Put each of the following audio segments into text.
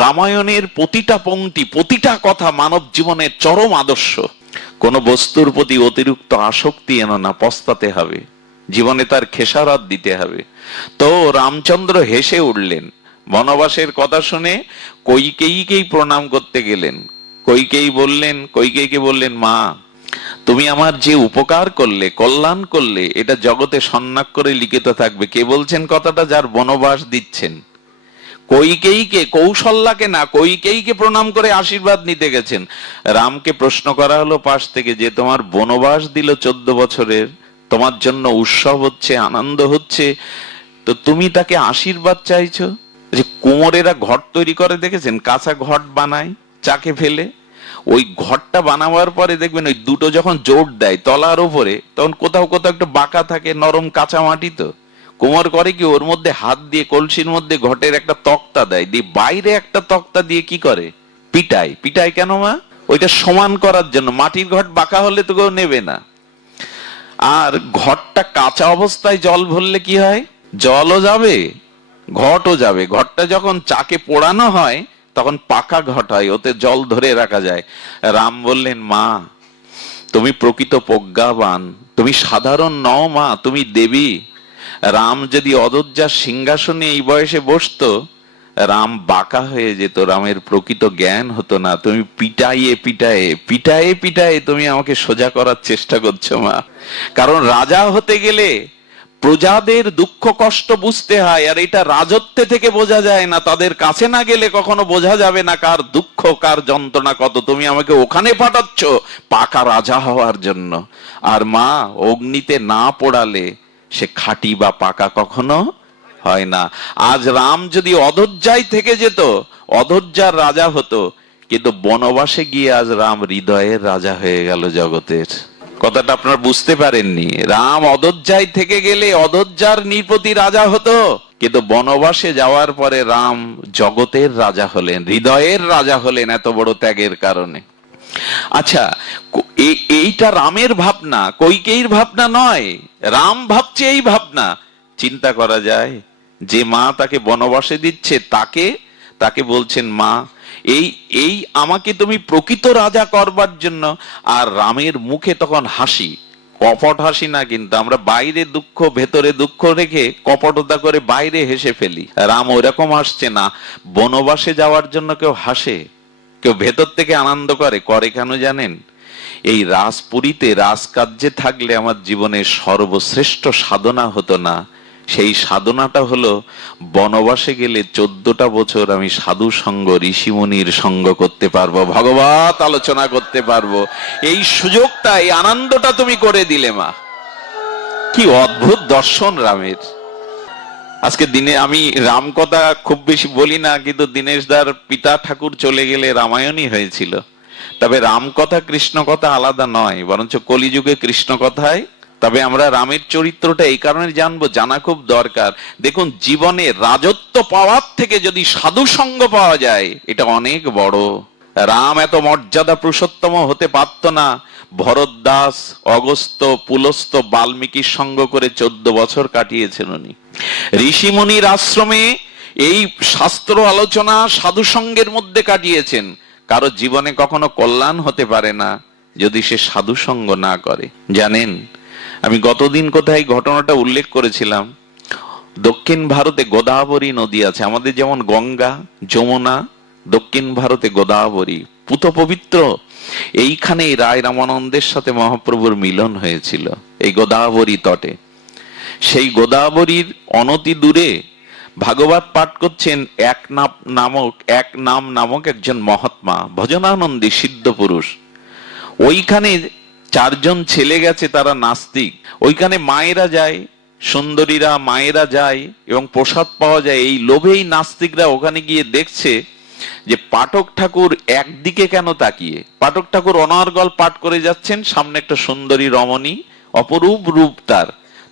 রামায়ণের প্রতিটা পংক্তি, প্রতিটা কথা মানব জীবনের চরম আদর্শ। কোন বস্তুর প্রতি অতিরিক্ত আসক্তি এনো না, পস্তাতে হবে, জীবনে তার খেসারত দিতে হবে। তো রামচন্দ্র হেসে উঠলেন, বনবাসের কথা শুনে কইকেয়ীকেই প্রণাম করতে গেলেন। কইকেয়ীকে বললেন, মা তুমি আমার যে উপকার করলে, কল্যাণ করলে, এটা জগতে সন্ন্যাক করে লিখিত থাকবে। কে বলছেন কথাটা? যার বনবাস দিচ্ছেন। কইকেয়ীকে, কৌশল্যাকে না, কইকেয়ীকে প্রণাম করে আশীর্বাদ নিতে গেছেন। রামকে প্রশ্ন করা হলো পাশ থেকে, যে তোমার বনবাস দিল 14 বছরের, তোমার জন্য উৎসব হচ্ছে, আনন্দ হচ্ছে, তো তুমি তাকে আশীর্বাদ চাইছো? যে কুমোরেরা ঘর তৈরি করে দেখেছেন, কাঁচা ঘট বানায় চাকে ফেলে, ওই ঘরটা বানাবার পরে দেখবেন ওই দুটো যখন জোর দেয় তলার উপরে, তখন কোথাও কোথাও একটু বাঁকা থাকে, নরম কাঁচা মাটি। তো কুমোর করে কি, ওর মধ্যে হাত দিয়ে কলসির মধ্যে ঘটের একটা তক্তা দেয়, দিয়ে বাইরে একটা তক্তা দিয়ে কি করে, পিটায় কেন মা? ওইটা সমান করার জন্য। মাটির ঘট বাঁকা হলে তো কেউ নেবে না। আর ঘরটা কাঁচা অবস্থায় জল ভরলে কি হয়? জলও যাবে, ঘটও যাবে। ঘরটা যখন চাকে পোড়ানো হয় তখন পাকা ঘট হয়, ওতে জল ধরে রাখা যায়। রাম বললেন, মা তুমি প্রকৃত প্রজ্ঞাবান, তুমি সাধারণ নও মা, তুমি দেবী। রাম যদি অযোধ্যার সিংহাসনে এই বয়সে বসতো, রাম বাঁকা হয়ে যেত, রামের প্রকৃত জ্ঞান হতো না। তুমি পিটায়ে তুমি আমাকে সোজা করার চেষ্টা করছো মা। কারণ রাজা হতে গেলে প্রজাদের দুঃখ কষ্ট বুঝতে হয়, আর এটা রাজত্বে থেকে বোঝা যায় না। তাদের কাছে না গেলে কখনো বোঝা যাবে না কার দুঃখ, কার যন্ত্রণা কত। তুমি আমাকে ওখানে পাঠাচ্ছ পাকা রাজা হওয়ার জন্য। আর মা, অগ্নিতে না পোড়ালে সে খাঁটি বা পাকা কখনো হয় না। আজ রাম যদি অযোধ্যায় থেকে যেত, অযোধ্যার রাজা হতো, কিন্তু বনবাসে গিয়ে আজ রাম হৃদয়ের রাজা হয়ে গেল জগতের। কথাটা আপনারা বুঝতে পারেননি। রাম অযোধ্যায় থেকে গেলে অযোধ্যার নৃপতি রাজা হতো, কিন্তু বনবাসে যাওয়ার পরে রাম জগতের রাজা হলেন, হৃদয়ের রাজা হলেন, এত বড় ত্যাগের কারণে। আচ্ছা, এইটা রামের ভাবনা, কইকেয়ীর ভাবনা নয়। রাম ভাবছে এই ভাবনা। চিন্তা করা যায়, যে মা তাকে বনবাসে দিচ্ছে, তাকে বলছেন, মা এই এই আমাকে তুমি প্রকৃত রাজা করবার জন্য। আর রামের মুখে তখন হাসি, কপট হাসি না, কিন্তু আমরা বাইরে দুঃখ ভেতরে দুঃখ রেখে কপটতা করে বাইরে হেসে ফেলি। রাম ওইরকম হাসছে না। বনবাসে যাওয়ার জন্য কেউ হাসে, কেউ ভেতর থেকে আনন্দ করে কেন জানেন? এই রাজপুরীতে রাজকার্যে থাকলে আমার জীবনের সর্বশ্রেষ্ঠ সাধনা হতো না। সেই সাধনাটা হলো বনবাসে গেলে 14টা বছর আমি সাধু সঙ্গ, ঋষিমুনির সঙ্গ করতে পারবো, ভগবত আলোচনা করতে পারবো। এই সুযোগটা, এই আনন্দটা তুমি করে দিলে মা। কি অদ্ভুত দর্শন রামের। আজকে দিনে আমি রাম কথা খুব বেশি বলি না, কিন্তু দীনেশ দার পিতা ঠাকুর চলে গেলে রামায়ণই হয়েছিল। তবে রাম কথা কৃষ্ণ কথা আলাদা নয়, বরঞ্চ কলিযুগে কৃষ্ণ কথায়। তবে আমরা রামের চরিত্রটা এই কারণে জানবো, জানা খুব দরকার। দেখুন, জীবনে রাজত্ব পাওয়ার থেকে যদি সাধু সঙ্গ পাওয়া যায়, এটা অনেক বড়। রাম এত মর্যাদা পুরুষোত্তম হতে পারত না। ভরতদাস, অগস্ত্য, পুলস্ত্য, বাল্মীকির সঙ্গ করে 14 বছর কাটিয়েছেন উনি। ঋষিমুনির আশ্রমে এই শাস্ত্র আলোচনা সাধু সঙ্গের মধ্যে কাটিয়েছেন। কারো জীবনে কখনো কল্যাণ হতে পারে না যদি সে সাধু সঙ্গ না করে। জানেন, আমি গতদিন কোথায় ঘটনাটা উল্লেখ করেছিলাম, দক্ষিণ ভারতে গোদাবরী নদী আছে। আমাদের যেমন গঙ্গা, যমুনা, দক্ষিণ ভারতে গোদাবরী, পুত পবিত্র। এইখানে রায় রামানন্দের সাথে মহাপ্রভুর মিলন হয়েছিল, এই গোদাবরী তটে। সেই গোদাবরীর অনতি দূরে ভাগবত পাঠ করছেন এক নাম নামক একজন মহাত্মা, ভজনানন্দী সিদ্ধ পুরুষ। ওইখানে 4 জন ছেলে গেছে, তারা নাস্তিক। ওইখানে মায়েরা যায়, সুন্দরীরা মায়েরা যায় এবং প্রসাদ পাওয়া যায়। এই লোভেই নাস্তিকরা ওখানে গিয়ে দেখছে যে পাঠক ঠাকুর একদিকে কেন তাকিয়ে। পাঠক ঠাকুর অনর্গল পাঠ করে যাচ্ছেন, সামনে একটা সুন্দরী রমণী, অপরূপ রূপ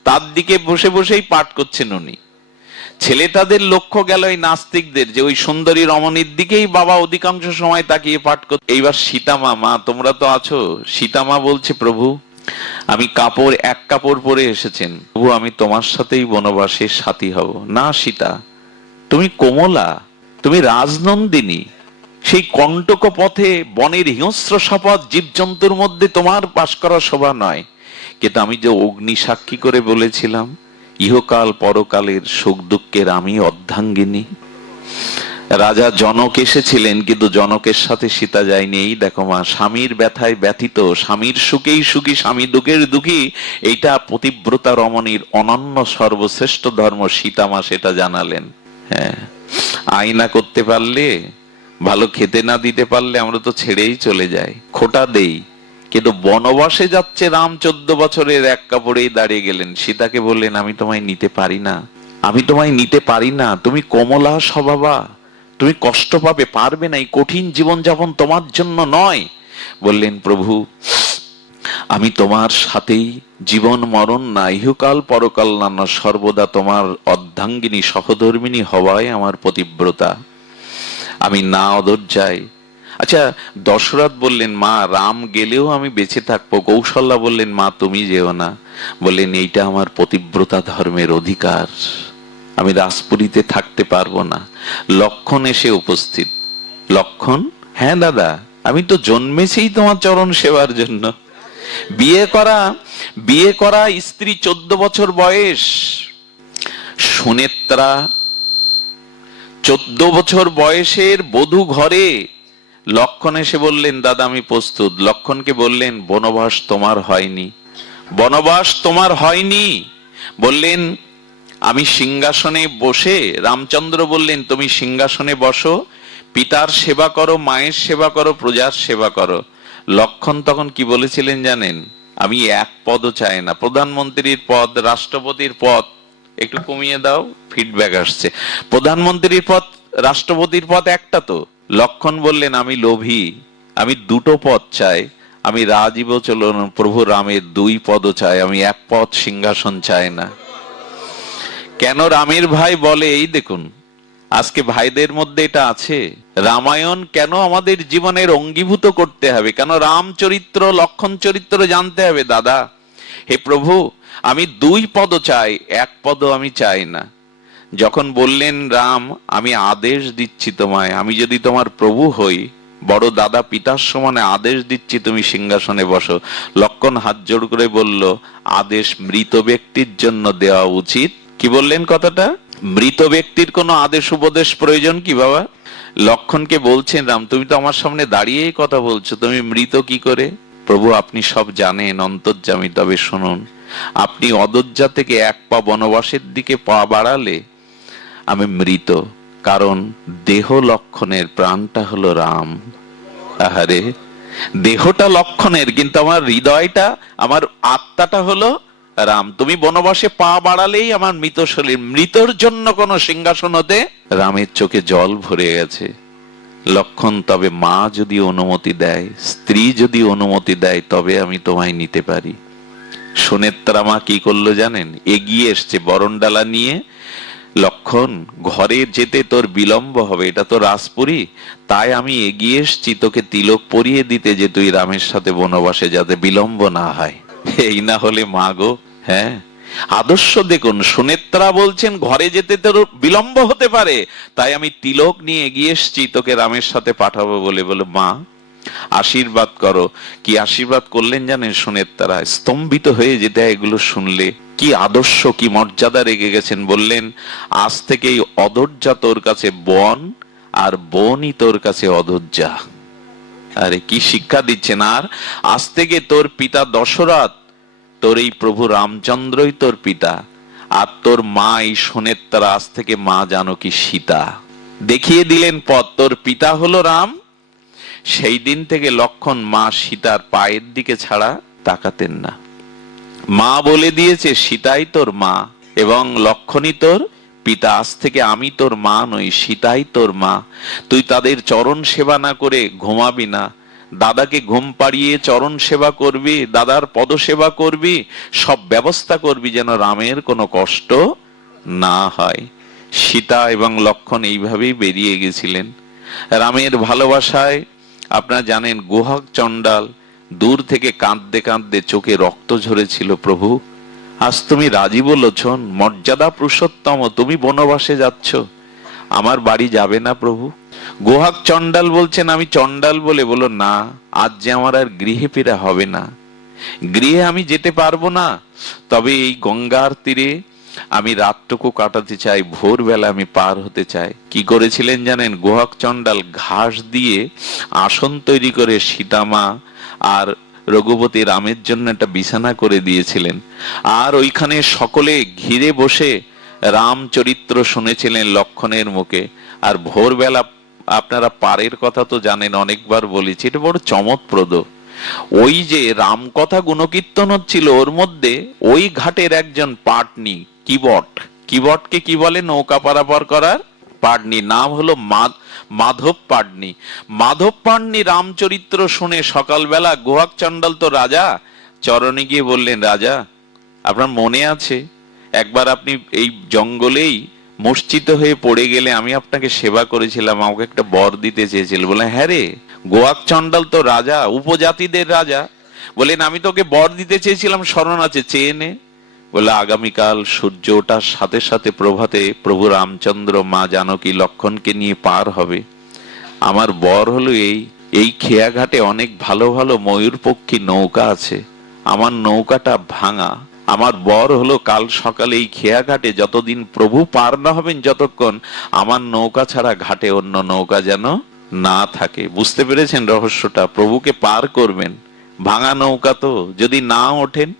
তার দিকে বসে বসেই পাঠ করছেন উনি। ছেলেটাদের লক্ষ্য গেল এই নাস্তিকদের, যে ওই সুন্দরী রমণীর দিকেই বাবা অধিকাংশ সময় তাকিয়ে পাঠ করতে। এইবার সীতামা, মা তোমরা তো আছো, সীতামা বলছে, প্রভু আমি এক কাপড় পরে এসেছেন, প্রভু আমি তোমার সাথেই বনবাসের সাথী হব। না সীতা, তুমি কোমলা, তুমি রাজনন্দিনী, সেই কণ্টক পথে বনের হিংস্র শপথ জীবজন্তুর মধ্যে তোমার বাস করা শোভা নয়। কিন্তু আমি যে অগ্নি সাক্ষী করে বলেছিলাম, ইহকাল পরকালের সুখ দুঃখের আমি অর্ধাঙ্গিনী। রাজা জনক এসেছিলেন, কিন্তু জনকের সাথে সীতা যায়নি। এই দেখো মা, স্বামীর ব্যথায় ব্যথিত, স্বামীর সুখেই সুখী, স্বামী দুঃখের দুঃখী, এইটা পতিব্রতা রমণীর অনন্য সর্বশ্রেষ্ঠ ধর্ম। সীতা মা সেটা জানালেন। হ্যাঁ, আয়না করতে পারলে, ভালো খেতে না দিতে পারলে আমরা তো ছেড়েই চলে যাই, খোটা দেই। কিন্তু বনবাসে যাচ্ছে রাম, 14 বছরের এক কাপড়েই দাঁড়িয়ে গেলেন। সীতাকে বললেন, আমি তোমায় নিতে পারি না, আমি তোমায় নিতে পারি না, তুমি কমলা স্বভাবা, তুমি কষ্ট পাবে, পারবে না, এই কঠিন জীবনযাপন তোমার জন্য নয়। বললেন, প্রভু আমি তোমার সাথেই জীবন মরণ না, ইহকাল পরকাল না, সর্বদা তোমার অর্ধাঙ্গিনী সহধর্মিনী হওয়াই আমার পতিব্রতা, আমি না অধৈর্যাই। আচ্ছা, দশরথ বললেন, মা রাম গেলেও আমি বেঁচে থাকবো। কৌশল্যা বললেন, মা তুমি যেও না। বললেন, এইটা আমার পতিব্রতা ধর্মের অধিকার, আমি রাজপুরীতে থাকতে পারবো না। লক্ষণ এসে উপস্থিত। লক্ষণ, হ্যাঁ দাদা, আমি তো জন্মেছেই তোমার চরণ সেবার জন্য। বিয়ে করা স্ত্রী 14 বছর বয়স। সুনেত্রা 14 বছর বয়সের বধূ ঘরে। লক্ষণ এসে বললেন, দাদা আমি প্রস্তুত। লক্ষণকে বললেন, বনবাস তোমার হয়নি, বনবাস তোমার হয়নি। বললেন, আমি সিংহাসনে বসে, রামচন্দ্র বললেন, তুমি সিংহাসনে বসো, পিতার সেবা করো, মায়ের সেবা করো, প্রজার সেবা করো। লক্ষণ তখন কি বলেছিলেন জানেন? আমি এক পদও চাই না, প্রধানমন্ত্রীর পদ, রাষ্ট্রপতির পদ। একটু কমিয়ে দাও, ফিডব্যাক আসছে। প্রধানমন্ত্রীর পদ, রাষ্ট্রপতির পদ একটা তো। লক্ষণ বললেন, আমি লোভী, আমি দুটো পদ চাই, আমি রাজীব চলন প্রভু রামের 2 পদও চাই, আমি এক পদ সিংহাসন চাই না। কেন রামের ভাই বলে, এই দেখুন আজকে ভাইদের মধ্যে এটা আছে। রামায়ণ কেন আমাদের জীবনের অঙ্গীভূত করতে হবে, কেন রাম চরিত্র লক্ষণ চরিত্র জানতে হবে? দাদা, হে প্রভু আমি 2 পদ চাই, এক পদ আমি চাই না। যখন বললেন রাম, আমি আদেশ দিচ্ছি তোমায়, আমি যদি তোমার প্রভু হই, বড় দাদা পিতার সমানে আদেশ দিচ্ছি তুমি সিংহাসনে বসো। লক্ষণ হাত জোড় করে বলল, আদেশ মৃত ব্যক্তির জন্য দেওয়া উচিত। কি বললেন কথাটা? মৃত ব্যক্তির কোনো আদেশ উপদেশ প্রয়োজন কি বাবা? লক্ষণকে বলছেন, রাম তুমি তো আমার সামনে দাঁড়িয়েই কথা বলছো, তুমি মৃত কি করে? প্রভু আপনি সব জানেন, অন্তর্যামী, তবে শুনুন, আপনি অযোধ্যা থেকে 1 পা বনবাসের দিকে পা বাড়ালে আমি মৃত, কারণ দেহ লক্ষণের, প্রাণটা হলো রাম। আহারে, দেহটা লক্ষণের, কিন্তু আমার হৃদয়টা, আমার আত্মাটা হলো রাম। তুমি বনবাসে পা বাড়ালেই আমার মৃত শরীর, মৃতর জন্য কোন সিংহাসন হতে। রামের চোখে জল ভরে গেছে। লক্ষণ, তবে মা যদি অনুমতি দেয়, স্ত্রী যদি অনুমতি দেয়, তবে আমি তোমায় নিতে পারি। সুনেত্রা মা কি করলো জানেন? এগিয়ে এসছে বরণডালা নিয়ে। লক্ষণ, ঘরে যেতে তোর বিলম্ব হবে, এটা তো রাজপুরী, তাই আমি এগিয়ে এসছি তোকে তিলক পরিয়ে দিতে, যে তুই রামের সাথে বনবাসে যাতে বিলম্ব না হয়। এই না হলে মা গো, হ্যাঁ আদর্শ দেখুন। সুনেত্রা বলছেন ঘরে যেতে তোর বিলম্ব হতে পারে, তাই আমি তিলক নিয়ে এগিয়ে এসছি তোকে রামের সাথে পাঠাবো বলে। বলে মা আশীর্বাদ করো। কি আশীর্বাদ করলেন জানেন? সুনেত্রা স্তম্ভিত হয়ে যেতে এগুলো শুনলে। কি আদর্শ, কি মর্যাদা রেখে গেছেন। বললেন, আজ থেকে এই অধৈর্যা তোর কাছে বন, আর বনই তোর কাছে অধৈর্যা। আরে কি শিক্ষা দিচ্ছেন! আর আজ থেকে তোর পিতা দশরথ, তোর এই প্রভু রামচন্দ্রই তোর পিতা, আর তোর মা এই সুনেত্রা, আজ থেকে মা জানকী সীতা। দেখিয়ে দিলেন পথ, তোর পিতা হলো রাম। সেই দিন থেকে লক্ষণ মা সীতার পায়ের দিকে ছাড়া তাকাতেন না। মা বলে দিয়েছে সীতাই তোর মা এবং লক্ষণই তোর পিতা। আজ থেকে আমি তোর মা নই, সীতাই তোর মা। তুই তাদের চরণ সেবা না করে ঘুমাবি না, দাদাকে ঘুম পাড়িয়ে চরণ সেবা করবি, দাদার পদ সেবা করবি, সব ব্যবস্থা করবি যেন রামের কোনো কষ্ট না হয়। সীতা এবং লক্ষণ এইভাবেই বেরিয়ে গেছিলেন রামের ভালোবাসায়। আপনারা জানেন, গুহক চণ্ডাল দূর থেকে কাঁদতে কাঁদতে চোখে রক্ত ঝরেছিল। প্রভু আজ তুমি রাজীব লোচন, মর্যাদা পুরুষোত্তম, তুমি বনবাসে যাচ্ছ, আমার বাড়ি যাবে না প্রভু? গোহাক চণ্ডাল বলছেন আমি চণ্ডাল বলে, বলো না, আজ যে আমার আর গৃহে ফেরা হবে না, গৃহে আমি যেতে পারবো না, তবে এই গঙ্গার তীরে আমি রাতটুকু কাটাতে চাই, ভোরবেলা আমি পার হতে চাই। কি করেছিলেন জানেন? গোহাক চণ্ডাল ঘাস দিয়ে আসন তৈরি করে সীতামা আর রঘুপতি রামের জন্য একটা বিছানা করে দিয়েছিলেন, আর ওইখানে সকলে ঘিরে বসে রামচরিত্র শুনেছিলেন লক্ষণের মুখে। আর ভোরবেলা আপনারা পারের কথা তো জানেন, অনেকবার বলেছি, এটা বড় চমৎপ্রদ। ওই যে রামকথা গুণকীর্তন হচ্ছিল, ওর মধ্যে ওই ঘাটের একজন পাটনি, কিবট, কিবটকে কি বলে? নৌকা পারাপার করার পাটনি, নাম হলো মাধব পাটনি। মাধব পাটনি রামচরিত্র শুনে সকালবেলা গোহাক চণ্ডাল তো রাজা চরণে গিয়ে বললেন, রাজা আপনার মনে আছে একবার আপনি এই জঙ্গলেই মূর্ছিত হয়ে পড়ে গেলে আমি আপনাকে সেবা করেছিলাম, আমাকে একটা বর দিতে চেয়েছিল? বলে হ্যাঁ রে, গোহাক চণ্ডাল তো রাজা, উপজাতিদের রাজা। বলেন আমি তোকে বর দিতে চেয়েছিলাম, স্মরণ আছে, চেয়ে নে। বলে আগামীকাল সূর্য ওঠার সাথে সাথে প্রভাতে প্রভু রামচন্দ্র মা জানকী লক্ষণকে নিয়ে পার হবে। আমার বর হলো এই খেয়াঘাটে অনেক ভালো ভালো ময়ূর পক্ষী নৌকা আছে, আমার নৌকাটা ভাঙা। আমার বর হলো কাল সকালে এই খেয়াঘাটে যতদিন প্রভু পার না হবেন, যতক্ষণ আমার নৌকা ছাড়া ঘাটে অন্য নৌকা যেন না থাকে। বুঝতে পেরেছেন রহস্যটা? প্রভুকে পার করবেন, ভাঙা নৌকা তো, যদি না ওঠেন।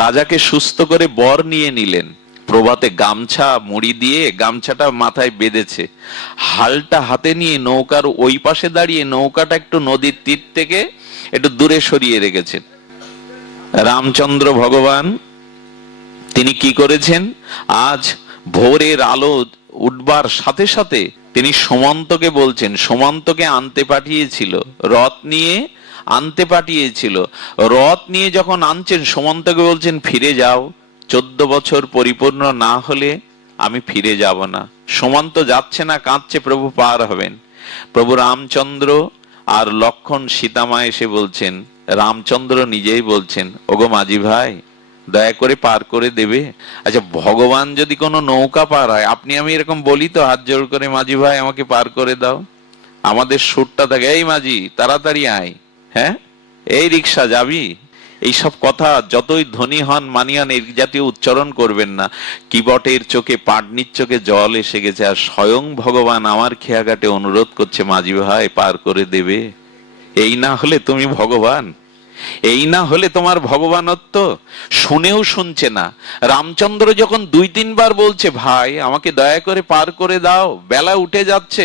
রাজাকে সুস্থ করে বর নিয়ে নিলেন, প্রভাতে গামছা মুড়ি দিয়ে গামছাটা মাথায় বেঁধেছে, হালটা হাতে নিয়ে নৌকার ওই পাশে দাঁড়িয়ে নৌকাটা একটু নদীর তীর থেকে একটু দূরে সরিয়ে রেখেছেন। রামচন্দ্র ভগবান তিনি কি করেছেন? আজ ভোরের আলো উঠবার সাথে সাথে তিনি সুমন্তকে বলছেন, সুমন্তকে আনতে পাঠিয়েছিল, রথ নিয়ে আনতে পাঠিয়েছিল। রথ নিয়ে যখন আনছেন, সুমন্তকে বলছেন ফিরে যাও, 14 বছর পরিপূর্ণ না হলে আমি ফিরে যাব না। সুমন্ত যাচ্ছে না, কাঁদছে, প্রভু পার হবেন। প্রভু রামচন্দ্র আর লক্ষণ সীতামা এসে বলছেন, রামচন্দ্র নিজেই বলছেন, ওগো মাঝি ভাই দয়া করে পার করে দেবে? আচ্ছা, ভগবান যদি কোনো নৌকা পার হয়, আপনি আমি এরকম বলি তো হাত জোড় করে, মাঝি ভাই আমাকে পার করে দাও? আমাদের সুরটা থাকে, এই মাঝি তাড়াতাড়ি আয়, হ্যাঁ এই রিক্সা যাবি, এইসব কথা যতই ধনী হন মানিয়ান এই জাতীয় উচ্চারণ করবেন না। কিবটের চোখে, পাটনির চোখে জল এসে গেছে, আর স্বয়ং ভগবান আমার খেয়াঘাটে অনুরোধ করছে, মাঝি ভাই পার করে দেবে? এই না হলে তুমি ভগবান, এই না হলে তোমার ভগবানত্ব। শুনেও শুনছে না। রামচন্দ্র যখন 2-3 বার বলছে, ভাই আমাকে দয়া করে পার করে দাও, বেলা উঠে যাচ্ছে,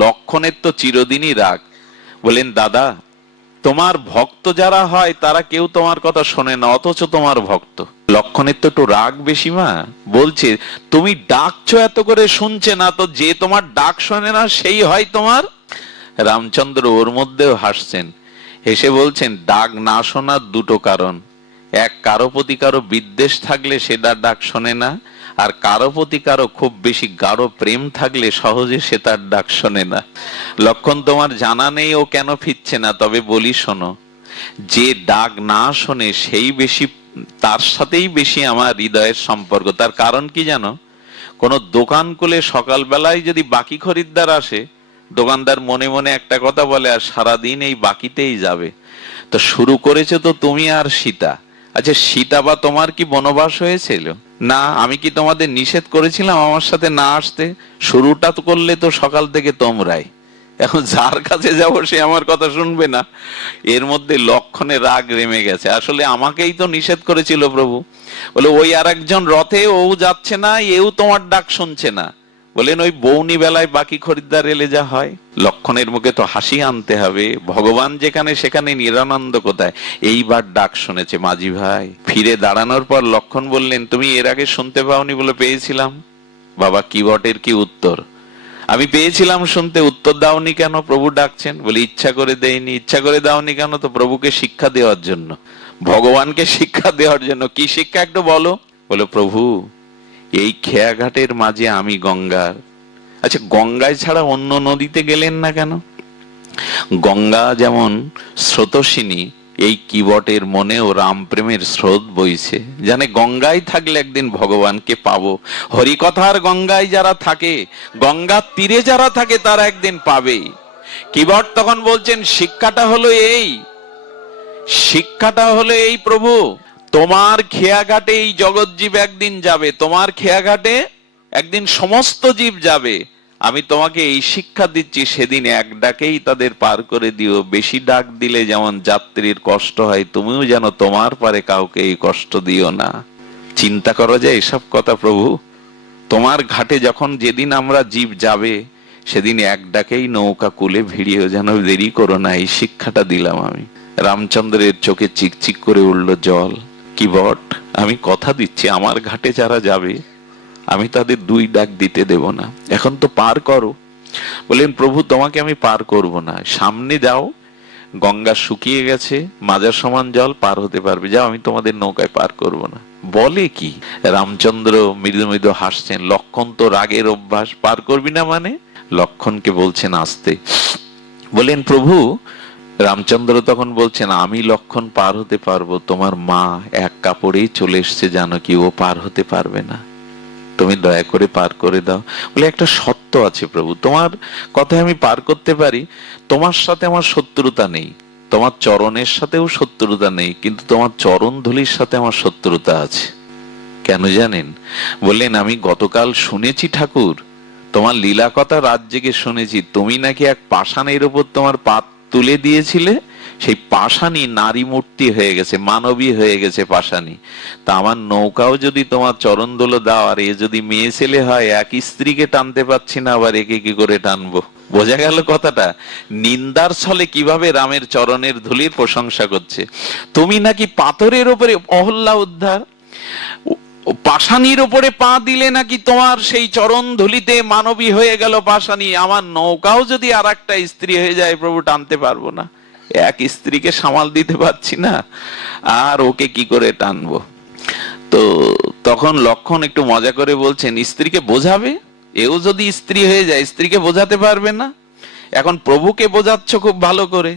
লক্ষণের তো চিরদিনই রাগ। বলেন দাদা, তোমার ভক্ত যারা হয় তারা কেউ তোমার কথা শোনে না, অথচ তোমার ভক্ত। লক্ষণের তো একটু রাগ বেশি। মা বলছে তুমি ডাকছো এত করে, শুনছে না তো, যে তোমার ডাক শোনে না সেই হয় তোমার। রামচন্দ্র ওর মধ্যেও হাসছেন, হেসে বলছেন, ডাক না শোনার 2টো কারণ। এক, কারো প্রতি কারো বিদ্বেষ থাকলে সে তার ডাক শোনে না, আর কারো প্রতি কারো খুব বেশি গাঢ় প্রেম থাকলে সহজে সে তার ডাক শোনে না। লক্ষণ তোমার জানা নেই ও কেন ফিরছে না, তবে বলি শোনো, যে ডাক না শোনে সেই বেশি, তার সাথেই বেশি আমার হৃদয়ের সম্পর্ক। তার কারণ কি জানো? কোন দোকান খুলে সকালবেলায় যদি বাকি খরিদ্দার আসে, দোকানদার মনে মনে একটা কথা বলে, আর সারাদিন এই বাকিতেই যাবে। তো শুরু করেছে তো তুমি আর সীতা। আচ্ছা, সীতা বা তোমার কি বনবাস হয়েছিল? না। আমি কি তোমাদের নিষেধ করেছিলাম আমার সাথে না আসতে? শুরুটা তো করলে তো সকাল থেকে তোমরাই। এখন যার কাছে যাবো সে আমার কথা শুনবে না। এর মধ্যে লক্ষণে রাগ রেমে গেছে, আসলে আমাকেই তো নিষেধ করেছিল প্রভু। বলে ওই আর একজন রথে, ও যাচ্ছে না, এও তোমার ডাক শুনছে না। বলেন ওই বৌনি বেলায় বাকি খরিদ্দার এলে যা হয়। লক্ষণের মুখে তো হাসি আনতে হবে, ভগবান যেখানে সেখানে নিরানন্দ কোথায়? এইবার ডাক শুনেছে, মাঝি ভাই। ফিরে দাঁড়ানোর পর লক্ষণ বললেন, তুমি এর আগে শুনতে পাওনি? বলে পেয়েছিলাম। বাবা কিবটের কি উত্তর? আমি পেয়েছিলাম শুনতে, উত্তর দাওনি কেন? প্রভু ডাকছেন। বলে ইচ্ছা করে দেয়নি। ইচ্ছা করে দাওনি কেন? তো প্রভুকে শিক্ষা দেওয়ার জন্য, ভগবানকে শিক্ষা দেওয়ার জন্য। কি শিক্ষা একটু বলো? বলে প্রভু এই খেয়াঘাটের মাঝে আমি গঙ্গার। আচ্ছা, গঙ্গায় ছাড়া অন্য নদীতে গেলেন না কেন? গঙ্গা যেমন স্রোতস্বিনী, এই কিবটের মনেও রাম প্রেমের স্রোত বইছে, জানে গঙ্গায় থাকলে একদিন ভগবানকে পাবো। হরিকথার গঙ্গায় যারা থাকে, গঙ্গার তীরে যারা থাকে, তারা একদিন পাবেই। কিবট তখন বলছেন শিক্ষাটা হলো এই, শিক্ষাটা হলো এই, প্রভু তোমার খেয়াঘাটে এই জগৎ জীব একদিন যাবে, তোমার খেয়াঘাটে একদিন সমস্ত জীব যাবে। আমি তোমাকে এই শিক্ষা দিচ্ছি, সেদিন এক ডাকেই তাদের পার করে দিও। বেশি ডাক দিলে যেমন যাত্রীর কষ্ট হয়, তুমিও যেন তোমার পারে কাউকে এই কষ্ট দিও না। চিন্তা করা যায় এসব কথা প্রভু। তোমার ঘাটে যখন যেদিন আমরা জীব যাবে, সেদিন এক ডাকেই নৌকা কুলে ভিড়িয়েও যেন দেরি করো না, এই শিক্ষাটা দিলাম আমি। রামচন্দ্রের চোখে চিকচিক করে উঠল জল। কিবট, আমি কথা দিচ্ছি আমার ঘাটে যারা যাবে আমি তাদের দুই ডাক দিতে দেব না, এখন তো পার করো। বললেন প্রভু তোমাকে আমি পার করব না, সামনে যাও, গঙ্গা শুকিয়ে গেছে, মাজার সমান জল, পার হতে পারবে, যাও, আমি তোমাদের নৌকায় পার করব না। বলে কি? রামচন্দ্র মৃদু মৃদু হাসছেন। লক্ষণ তো রাগের অভ্যাস, পার করবি না মানে? লক্ষণকে বলছেন আসতে। বলেন প্রভু, রামচন্দ্র তখন বলছেন আমি লক্ষণ পার হতে পারবো, তোমার মা এক কাপড়েই চলে এসছে জানকী, ও পার হতে পারবে না, তুমি দয়া করে পার করে দাও। বলে একটা সত্য আছে প্রভু, তোমার কথায় আমি পার করতে পারি, তোমার সাথে আমার শত্রুতা নেই, তোমার চরণের সাথেও শত্রুতা নেই, কিন্তু তোমার চরণ ধুলির সাথে আমার শত্রুতা আছে। কেন জানেন? বললেন আমি গতকাল শুনেছি ঠাকুর, তোমার লীলা কথা রাত জেগে শুনেছি, তুমি নাকি এক পাষাণের উপর তোমার পা তুলে দিয়েছিলে, সেই পাষাণী নারী মূর্তি হয়ে গেছে, মানবী হয়ে গেছে পাষাণী। তা আমার নৌকাও যদি তোমার চরণ দোলো দাও, আর এ যদি মেয়ে ছেলে হয়, এক স্ত্রীকে টানতে পারছি না, আবার একে কি করে টানবো? বোঝা গেল কথাটা? নিন্দার ছলে কিভাবে রামের চরণের ধুলির প্রশংসা করছে। তুমি নাকি পাথরের উপরে অহল্যা উদ্ধার, পাষাণীর উপরে পা দিলে নাকি তোমার সেই চরণ ধুলিতে মানবী হয়ে গেল পাষাণী। আমার নৌকাও যদি আর একটা স্ত্রী হয়ে যায় প্রভু, টানতে পারবো না, এক স্ত্রীকে সামাল দিতে পারছি না, আর ওকে কি করে টানবো? তো তখন লক্ষণ একটু মজা করে বলছেন স্ত্রীকে বোঝাবে, এও যদি স্ত্রী হয়ে যায় স্ত্রীকে বোঝাতে পারবে না। এখন প্রভুকে বোঝাচ্ছ খুব ভালো করে,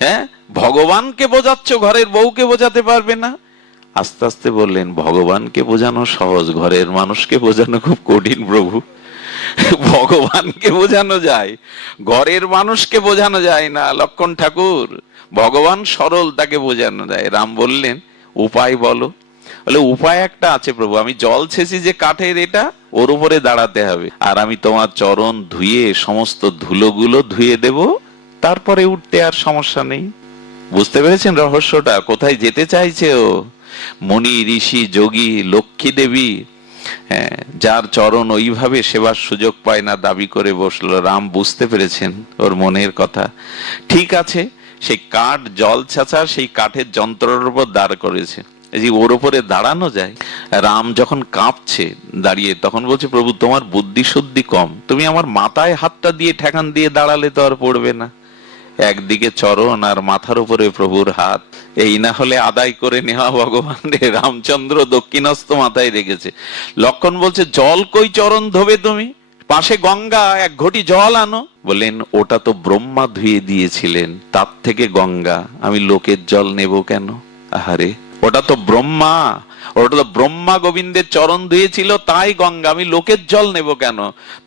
হ্যাঁ, ভগবানকে বোঝাচ্ছ, ঘরের বউকে বোঝাতে পারবে না। আস্তে আস্তে বললেন ভগবানকে বোঝানো সহজ, ঘরের মানুষকে বোঝানো খুব কঠিন প্রভু। ভগবানকে বোঝানো যায়, ঘরের মানুষকে বোঝানো যায় না লক্ষণ ঠাকুর। ভগবান সরল, তাকে বোঝানো যায়। রাম বললেন উপায় বলো। বলে উপায় একটা আছে প্রভু, আমি জল ছেঁচি যে কাঠের, এটা ওর উপরে দাঁড়াতে হবে, আর আমি তোমার চরণ ধুয়ে সমস্ত ধুলোগুলো ধুয়ে দেব, তারপরে উঠতে আর সমস্যা নেই। বুঝতে পেরেছেন রহস্যটা? কোথায় যেতে চাইছে ও? মুনি ঋষি যোগী লক্ষ্মী দেবী, হ্যাঁ, যার চরণ ওইভাবে সেবার সুযোগ পায় না, দাবি করে বসলো। রাম বুঝতে পেরেছেন ওর মনের কথা। ঠিক আছে, সেই কাঠ জল ছাঁচা সেই কাঠের যন্ত্রের উপর দাঁড় করেছে, যে ওর উপরে দাঁড়ানো যায়। রাম যখন কাঁপছে দাঁড়িয়ে, তখন বলছে প্রভু তোমার বুদ্ধি শুদ্ধি কম, তুমি আমার মাথায় হাতটা দিয়ে ঠেকান দিয়ে দাঁড়ালে তো আর পড়বে না। একদিকে চরণ আর মাথার উপরে প্রভুর হাত, এই না হলে আদায় করে নেওয়া ভগবান রে। রামচন্দ্র দক্ষিণস্থ মাথায় রেখেছে। লক্ষণ বলছে জল কই চরণ ধোবে তুমি, পাশে গঙ্গা, এক ঘটি জল আনো। বললেন ওটা তো ব্রহ্মা ধুয়ে দিয়েছিলেন, তার থেকে গঙ্গা, আমি লোকের জল নেব কেন? আহারে, ওটা তো ব্রহ্মা, ওটা তো ব্রহ্মা গোবিন্দের চরণ ধুয়েছিল, তাই গঙ্গা, আমি লোকের জল নেব কেন?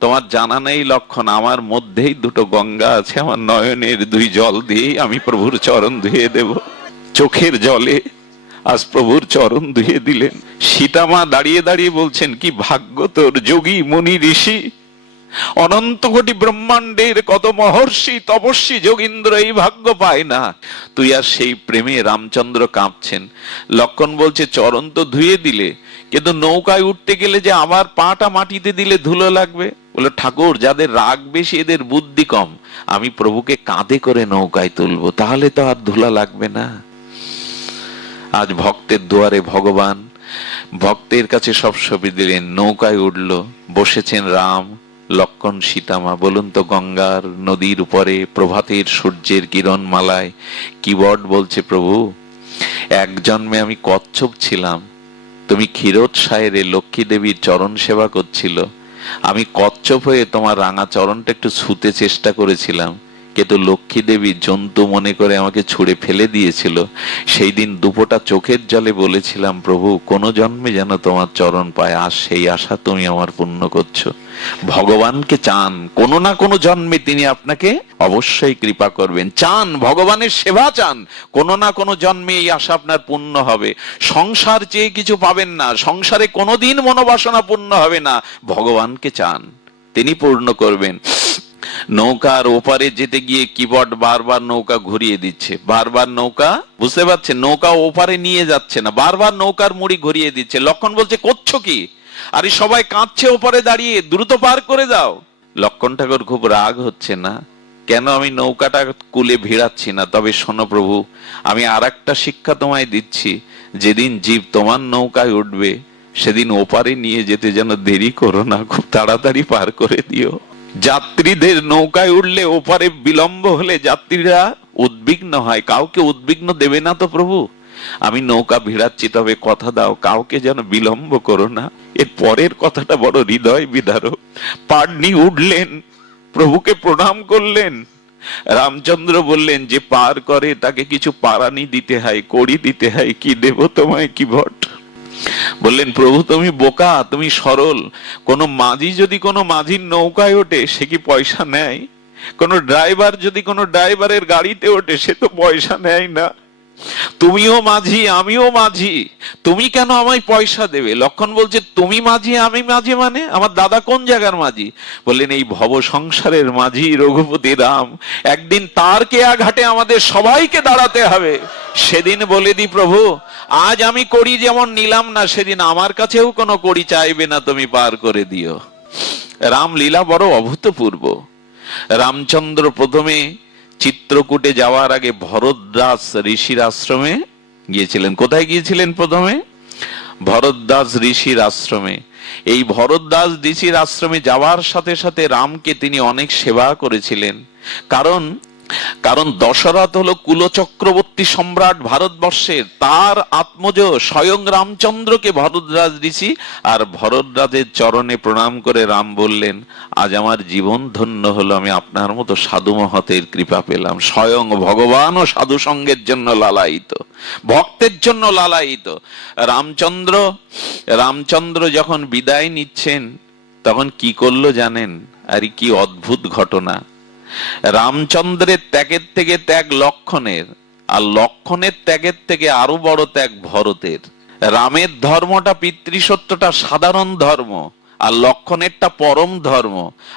তোমার জানা নেই লক্ষণ, আমার মধ্যেই দুটো গঙ্গা আছে, আমার নয়নের দুই জল দিয়েই আমি প্রভুর চরণ ধুয়ে দেব। চোখের জলে আজ প্রভুর চরণ ধুয়ে দিলেন। সীতামা দাঁড়িয়ে দাঁড়িয়ে বলছেন কি ভাগ্য তোর যোগী মুনি ঋষি, অনন্ত কোটি ব্রহ্মাণ্ডের কত মহর্ষি তপস্বী যোগীন্দ্র এই ভাগ্য পায় না, তুই আর সেই প্রেমে। রামচন্দ্র কাঁপছেন। লক্ষণ বলছে চরণ তো ধুয়ে দিলে, কিন্তু নৌকায় উঠতে গেলে যে আমার পাটা মাটিতে দিলে ধুলো লাগবে। বলে ঠাকুর যাদের রাগ বেশি এদের বুদ্ধি কম, আমি প্রভুকে কাঁধে করে নৌকায় তুলবো, তাহলে তো আর ধুলা লাগবে না। আজ ভক্তের দুয়ারে ভগবান, ভক্তের কাছে সব ছবি দিলেন। নৌকায় উঠলো, বসেছেন রাম লক্ষণ সীতামা। বলুন তো গঙ্গার নদীর উপরে প্রভাতের সূর্যের কিরণ মালায় কিবট বলছে প্রভু এক জন্মে আমি কচ্ছপ ছিলাম, তুমি ক্ষীরোৎসাহের লক্ষ্মী দেবীর চরণ সেবা করছিল, আমি কচ্ছপ হয়ে তোমার রাঙা চরণটা একটু ছুতে চেষ্টা করেছিলাম, কিন্তু লক্ষ্মী দেবী জন্তু মনে করে আমাকে ছুঁড়ে ফেলে দিয়েছিল। সেই দিন দুপোটা চোখের জলে বলেছিলাম, প্রভু কোনো জন্মে যেন তোমার চরণ পায়, আর সেই আশা তুমি আমার পূর্ণ করছো। ভগবানকে চান, কোনো না কোনো জন্মে তিনি আপনাকে অবশ্যই কৃপা করবেন। চান, ভগবানের সেবা চান, কোনো না কোনো জন্মে এই আশা আপনার পূর্ণ হবে। সংসার চেয়ে কিছু পাবেন না, সংসারে কোনোদিন মনোবাসনা পূর্ণ হবে না। ভগবানকে চান, তিনি পূর্ণ করবেন। নৌকার ওপারে যেতে গিয়ে কিবট বারবার নৌকা ঘুরিয়ে দিচ্ছে, বারবার নৌকা, বুঝতে পারছেন, নৌকা ওপারে নিয়ে যাচ্ছে না, বারবার নৌকার মুড়ি ঘুরিয়ে দিচ্ছে। লক্ষণ বলছে, করছো কি? আরে সবাই কাঁদছে ওপারে দাঁড়িয়ে, দ্রুত পার করে দাও। লক্ষণ ঠাকুর খুব রাগ হচ্ছে না, কেন আমি নৌকাটা কুলে ভিড়াচ্ছি না? তবে শোনো প্রভু, আমি আর একটা শিক্ষা তোমায় দিচ্ছি, যেদিন জীব তোমার নৌকায় উঠবে সেদিন ওপারে নিয়ে যেতে যেন দেরি করো না, খুব তাড়াতাড়ি পার করে দিও। যাত্রীদের নৌকায় উঠলে ওপারে বিলম্ব হলে যাত্রীরা উদ্বিগ্ন হয়, কাউকে উদ্বিগ্ন দেবে না তো প্রভু? আমি নৌকা ভিড়াচ্ছি, তবে কথা দাও কাউকে যেন বিলম্ব করো না। এর পরের কথাটা বড় হৃদয় বিদারক। পাড়নি উঠলেন, প্রভুকে প্রণাম করলেন। রামচন্দ্র বললেন, যে পার করে তাকে কিছু পারানি দিতে হয়, কড়ি দিতে হয়, কি দেব তোমায় কি ভট? বললেন, প্রভু তুমি বোকা, তুমি সরল। কোন মাঝি যদি কোনো মাঝির নৌকায় ওঠে সে কি পয়সা নেয়? কোন ড্রাইভার যদি কোনো ড্রাইভারের গাড়িতে ওঠে সে তো পয়সা নেয় না। তুমিও মাঝি, আমিও মাঝি, তুমি কেন আমায় পয়সা দেবে? লক্ষণ বলছে, তুমি মাঝি আমি মাঝি মানে? আমার দাদা কোন জায়গার মাঝি? বললেন, এই ভব সংসারের মাঝি রঘুপতি রাম। একদিন তার কেয়াঘাটে আমাদের সবাইকে দাঁড়াতে হবে। সেদিন বলে দি প্রভু, আজ আমি করি যেমন নিলাম না, সেদিন আমার কাছেও কোনো করি চাইবে না, তুমি পার করে দিও। রামলীলা বড় অভূতপূর্ব। রামচন্দ্র প্রথমে চিত্রকূটে যাওয়ার আগে ভরদ্বাজ ঋষির আশ্রমে গিয়েছিলেন। কোথায় গিয়েছিলেন? প্রথমে ভরদ্বাজ ঋষির আশ্রমে। এই ভরদ্বাজ ঋষির আশ্রমে যাওয়ার সাথে সাথে রামকে তিনি অনেক সেবা করেছিলেন। কারণ দশরথ হলো কুলচক্রবর্তী সম্রাট ভারতবর্ষের, তার আত্মজ স্বয়ং রামচন্দ্রকে ভরদ্বাজ ঋষি, আর ভরদ্বাজের চরণে প্রণাম করে রাম বললেন, আজ আমার জীবন ধন্য হলো, আমি আপনার মতো সাধু মহতের কৃপা পেলাম। স্বয়ং ভগবানও সাধু সঙ্গের জন্য লালায়িত, ভক্তের জন্য লালায়িত। রামচন্দ্র যখন বিদায় নিচ্ছেন তখন কি করলো জানেন? আরে কি অদ্ভুত ঘটনা! রামচন্দ্রের ত্যাগের থেকে ত্যাগ লক্ষণের, আর লক্ষণের ত্যাগের থেকে আরো বড় ত্যাগ ভরতের। রামের ধর্মটা, পিতৃসত্যটা সাধারণ ধর্ম, আর লক্ষণেরটা পরম ধর্ম,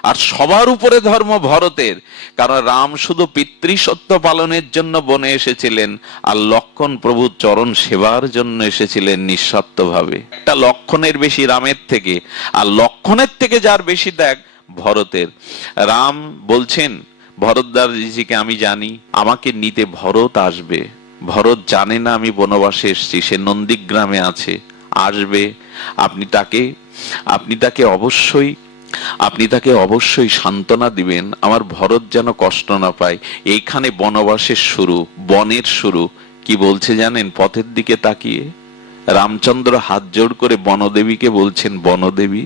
আর সবার উপরে ধর্ম ভরতের। কারণ রাম শুধু পিতৃসত্য পালনের জন্য বনে এসেছিলেন, আর লক্ষণ প্রভুর চরণ সেবার জন্য এসেছিলেন নিঃস্বার্থ ভাবে। একটা লক্ষণের বেশি রামের থেকে, আর লক্ষণের থেকে যার বেশি ত্যাগ ভরতের। রাম বলছেন ভরদ্বাজ ঋষিকে, আমি জানি আমাকে নিতে ভরত আসবে। ভরত জানে না আমি বনবাসে এসেছি, সে নন্দীগ্রামে আছে, আসবে। আপনি তাকে অবশ্যই সান্ত্বনা দিবেন, আমার ভরত যেন কষ্ট না পায়। এইখানে বনবাসের শুরু, বনের শুরু। কি বলছে জানেন? পথের দিকে তাকিয়ে রামচন্দ্র হাত জোড় করে বনদেবীকে বলছেন, বনদেবী,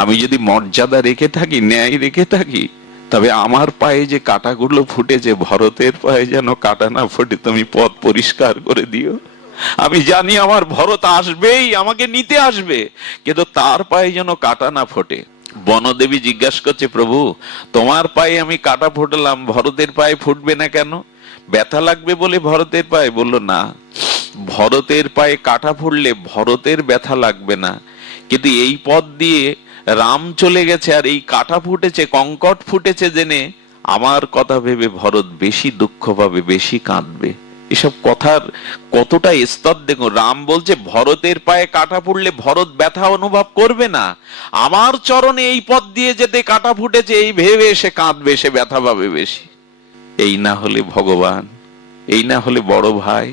আমি যদি মর্যাদা রেখে থাকি, ন্যায় রেখে থাকি, তবে আমার পায়ে যে কাঁটাগুলো ফুটেছে, ভরতের পায়ে যেন কাঁটা না ফোটে, তুমি পথ পরিষ্কার করে দিও। আমি জানি আমার ভরত আসবেই, আমাকে নিতে আসবে, কিন্তু তার পায়ে যেন কাঁটা না ফোটে। বনদেবী জিজ্ঞাসা করছে, প্রভু তোমার পায়ে আমি কাঁটা ফোটালাম, ভরতের পায়ে ফুটবে না কেন? ব্যথা লাগবে বলে ভরতের পায়ে? বলল, না, ভরতের পায়ে কাঁটা ফুটলে ভরতের ব্যথা লাগবে না, কিন্তু এই পথ দিয়ে রাম চলে গেছে আর এই কাঁটা ফুটেছে, কঙ্কট ফুটেছে জেনে আমার কথা ভেবে ভরত বেশি দুঃখ পাবে, বেশি কাঁদবে। এসব কথার কতটা স্তর দেখুন। রাম বলছে ভরতের পায়ে কাঁটা ফুটলে ভরত ব্যথা অনুভব করবে না, আমার চরণে এই পথ দিয়ে যেতে কাঁটা ফুটেছে এই ভেবে সে কাঁদবে, সে ব্যথা পাবে বেশি। এই না হলে ভগবান, এই না হলে বড় ভাই,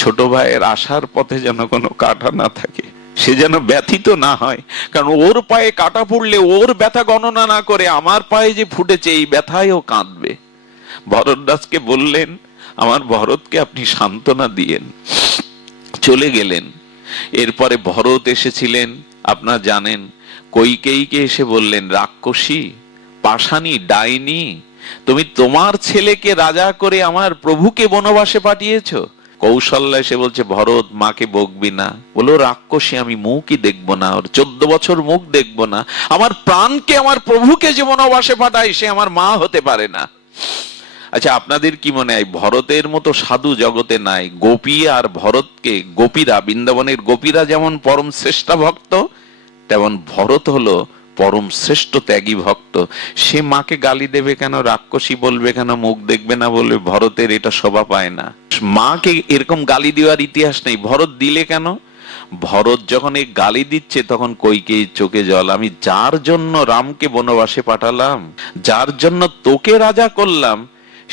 ছোট ভাইয়ের আসার পথে যেন কোনো কাঁটা না থাকে, সে যেন ব্যথিত না হয়। কারণ ওর পায়ে কাঁটা ফুটলে ওর ব্যথা গণনা না করে আমার পায়ে যে ফুটেছে এই ব্যথায়ও কাঁদবে। ভরদ্বাজকে বললেন, আমার ভরতকে আপনি সান্ত্বনা দিয়েন। চলে গেলেন। এরপরে ভরত এসেছিলেন, আপনারা জানেন, কইকেয়ীকে এসে বললেন, রাক্ষসী, পাষাণী, ডাইনি, তুমি তোমার ছেলেকে রাজা করে আমার প্রভুকে বনবাসে পাঠিয়েছো। কৌশল্যা এসে বলছে, ভরত মাকে বকবি না। বলো, রাক্ষসী আমি মুখই দেখবো না, ওর 14 বছর মুখ দেখবো না। আমার প্রাণকে, আমার প্রভুকে যে বনবাসে পাঠায় সে আমার মা হতে পারে না। আচ্ছা, আপনাদের কি মনে হয় ভরতের মতো সাধু জগতে নাই? গোপী আর ভরতকে, গোপীরা, বৃন্দাবনের গোপীরা যেমন পরম শ্রেষ্ঠ ভক্ত, তেমন ভরত হলো পরম শ্রেষ্ঠ ত্যাগী ভক্ত। সে মাকে গালি দেবে কেন, রাক্ষসী বলবে কেন, মুখ দেখবে না বলবে? ভরতের এটা শোভা পায় না। মাকে এরকম গালি দেওয়ার ইতিহাস নেই। ভরত দিলে কেন? ভরত যখন এই গালি দিচ্ছে তখন কইকেয়ীর চোখে জল। আমি যার জন্য রামকে বনবাসে পাঠালাম, যার জন্য তোকে রাজা করলাম,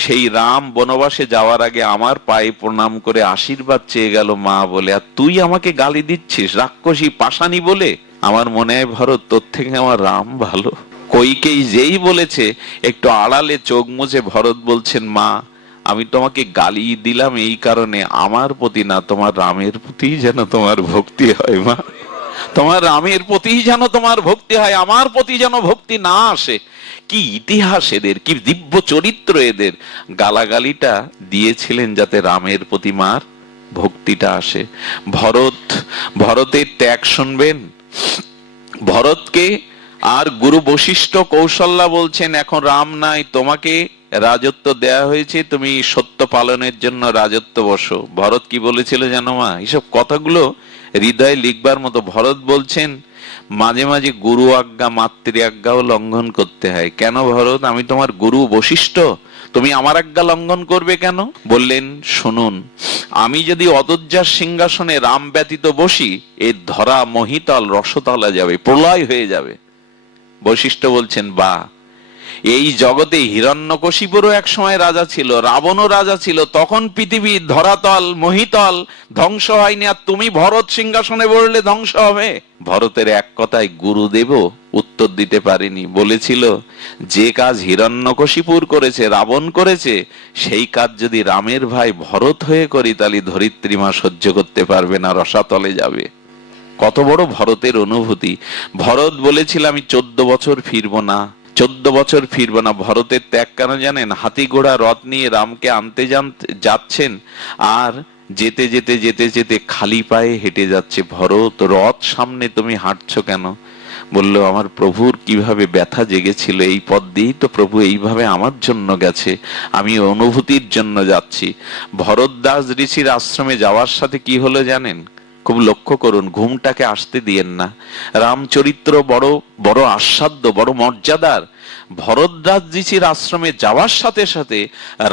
সেই রাম বনবাসে যাওয়ার আগে আমার পায়ে প্রণাম করে আশীর্বাদ চেয়ে গেল মা বলে, আর তুই আমাকে গালি দিচ্ছিস রাক্ষসী পাষাণী বলে? আমার মনে হয় ভরত, তোর থেকে আমার রাম ভালো। কইকেয়ী যেই বলেছে, একটু আড়ালে চোখ মুছে ভরত বলছেন, মা আমি তোমাকে গালি দিলাম এই কারণে, আমার প্রতি না, তোমার রামের প্রতি যেন তোমার ভক্তি হয়। মা, তোমার রামের প্রতি যেন তোমার ভক্তি হয়, আমার প্রতি যেন ভক্তি না আসে। কি ইতিহাস এদের, কি দিব্য চরিত্র এদের। গালাগালিটা দিয়েছিলেন যাতে রামের প্রতি মার ভক্তিটা আসে। ভরতের ত্যাগ শুনবেন। ভরতকে আর গুরু বশিষ্ঠ কৌশল্যা বলছেন, এখন রাম নাই, তোমাকে রাজত্ব দেয়া হয়েছে, তুমি সত্য পালনের জন্য রাজত্ব বসো। ভরত কি বলেছিল জানো মা? এইসব কথাগুলো হৃদয়ে লিখবার মতো। ভরত বলছেন, মাঝে মাঝে গুরু আজ্ঞা মাতৃ আজ্ঞাও লঙ্ঘন করতে হয়। কেন ভরত? আমি তোমার গুরু বশিষ্ঠ, তুমি আমার আজ্ঞা লঙ্ঘন করবে কেন? বললেন, শুনুন, আমি যদি অযোধ্যার সিংহাসনে রাম ব্যতীত বসি, এর ধরা মহিতল রসতলা যাবে, প্রলয় হয়ে যাবে। বশিষ্ঠ বলছেন, বা এই জগতে হিরণ্যকশিপুরও এক সময় রাজা ছিল, রাবণও রাজা ছিল, তখন পৃথিবীর ধরাতল মহিতল ধ্বংস হয়নি, আর তুমি ভরত সিংহাসনে বসলে ধ্বংস হবে? ভরতের এক কথায় গুরুদেবও উত্তর দিতে পারেনি। বলেছিল, যে কাজ হিরণ্যকশিপুর করেছে, রাবণ করেছে, সেই কাজ যদি রামের ভাই ভরত হয়ে করি, তাহলে ধরিত্রী মা সহ্য করতে পারবে না, রসাতলে যাবে। কত বড় ভরতের অনুভূতি। ভরত বলেছিল, আমি 14 বছর ফিরবো না, 14 বছর ফিরবো না। ভরতের ত্যাগ কেন জানেন? হাতি ঘোড়া রথ নিয়ে রামকে আনতে যাচ্ছেন, আর যেতে যেতে যেতে যেতে খালি পায়ে হেঁটে যাচ্ছে। ভরত, রথ সামনে, তুমি হাঁটছো কেন? বললো, আমার প্রভুর কিভাবে ব্যথা জেগেছিল, এই পথ দিয়েই তো প্রভু এইভাবে আমার জন্য গেছে, আমি অনুভূতির জন্য যাচ্ছি। ভরত দাস ঋষির আশ্রমে যাওয়ার সাথে কি হলো জানেন? খুব লক্ষ্য করুন, ঘুমটাকে আসতে দিয়েন না। রামচরিত্র বড় বড় আস্বাদ্য, বড় মর্যাদার। ভরতদাস ঋষির আশ্রমে যাওয়ার সাথে সাথে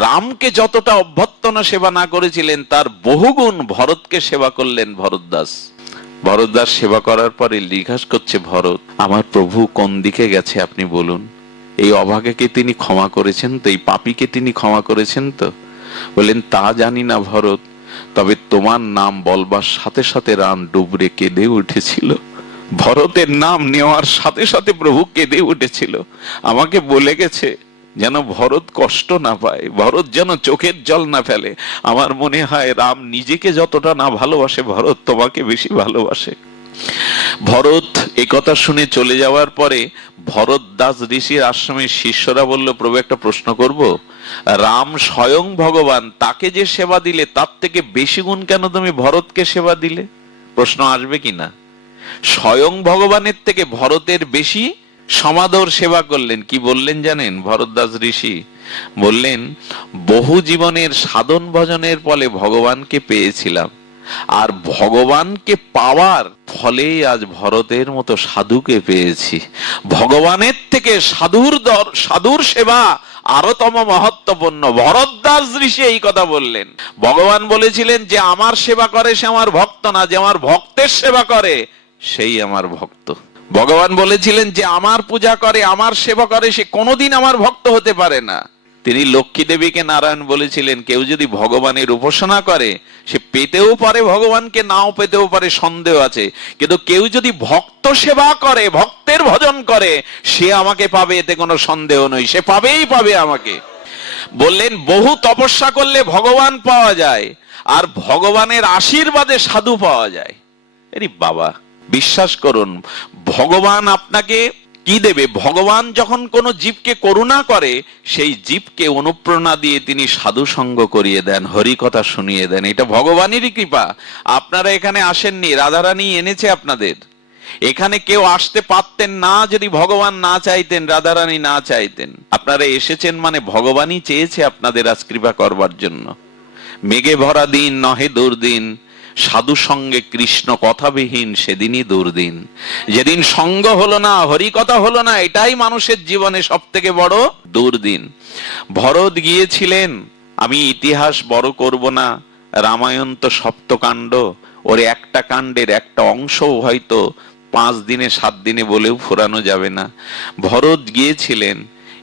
রামকে যতটা অভ্যর্থনা সেবা না করেছিলেন, তার বহুগুণ ভরতকে সেবা করলেন ভরতদাস। ভরতদাস সেবা করার পরে জিজ্ঞাসা করছে, ভরত, আমার প্রভু কোন দিকে গেছে আপনি বলুন? এই অভাগাকে তিনি ক্ষমা করেছেন তো? এই পাপীকে তিনি ক্ষমা করেছেন তো? বললেন, তা জানি না ভরত, তবে তোমার নাম বলবার সাথে সাথে রাম ডুবরে কেঁদে উঠেছিল। ভরতের নাম নেওয়ার সাথে সাথে প্রভু কেঁদে উঠেছিল। আমাকে বলে গেছে যেন ভরত কষ্ট না পায়, ভরত যেন চোখের জল না ফেলে। আমার মনে হয় রাম নিজেকে যতটা না ভালোবাসে, ভরত তোমাকে বেশি ভালোবাসে। ভরত একথা শুনে চলে যাওয়ার পরে ভরত দাস ঋষির আশ্রমের শিষ্যরা বলল, প্রভু একটা প্রশ্ন করব, রাম স্বয়ং ভগবান, তাকে যে সেবা দিলে তার থেকে বেশি গুণ কেন তুমি ভরতকে সেবা দিলে? প্রশ্ন আসবে কিনা? স্বয়ং ভগবানের থেকে ভরতের বেশি সমাদর সেবা করলেন। কি বললেন জানেন ভরত দাস ঋষি? বললেন, বহু জীবনের সাধন ভজনের ফলে ভগবানকে পেয়েছিলাম, আর ভগবানকে পাওয়ার ফলে আজ ভরতের মতো সাধুকে পেয়েছি। ভগবানের থেকে সাধুর সেবা আরতম মহত্বপূর্ণ। ভরতদাস ঋষি এই কথা বললেন। ভগবান বলেছিলেন, যে আমার সেবা করে সে আমার ভক্ত না, যে আমার ভক্তের সেবা করে সেই আমার ভক্ত। ভগবান বলেছিলেন, যে আমার পূজা করে, আমার সেবা করে, সে কোনোদিন আমার ভক্ত হতে পারে না। তিনি লক্ষ্মী দেবীকে নারায়ণ বলেছিলেন, কেউ যদি ভগবানের উপাসনা করে সে পেতেও পারে ভগবানকে, নাও পেতেও পারে, সন্দেহ আছে, কিন্তু কেউ যদি ভক্ত সেবা করে, ভক্তের ভজন করে, সে আমাকে পাবে, এতে কোনো সন্দেহ নেই, সে পাবেই পাবে আমাকে। বললেন, বহু তপস্যা করলে ভগবান পাওয়া যায়, আর ভগবানের আশীর্বাদে সাধু পাওয়া যায়। আরে বাবা, বিশ্বাস করুন, ভগবান আপনাকে কি দেবে? ভগবান যখন কোন জীবকে করুণা করে, সেই জীবকে অনুপ্রেরণা দিয়ে তিনি সাধু সঙ্গ করিয়ে দেন, হরি কথা শুনিয়ে দেন। এটা ভগবানেরই কৃপা। আপনারা এখানে আসেননি, রাধারানী এনেছে আপনাদের। এখানে কেউ আসতে পারতেন না যদি ভগবান না চাইতেন, রাধারানী না চাইতেন। আপনারা এসেছেন মানে ভগবানই চেয়েছে আপনাদের আজ কৃপা করবার জন্য। মেঘে ভরা দিন নহে দুর্দিন, সাধু সঙ্গে কৃষ্ণ কথাবিহীন সেদিনই দুর্দিন। যেদিন সঙ্গ হলো না, হরি কথা হলো না, এটাই মানুষের জীবনে সব থেকে বড় দুর্দিন। ভরত গিয়েছিলেন, আমি ইতিহাস বড় করব না, রামায়ণ তো সপ্তকাণ্ড, ওর একটা কাণ্ডের একটা অংশ হয়তো 5 দিনে 7 দিনে বলেও ফুরানো যাবে না। ভরত গিয়েছিলেন,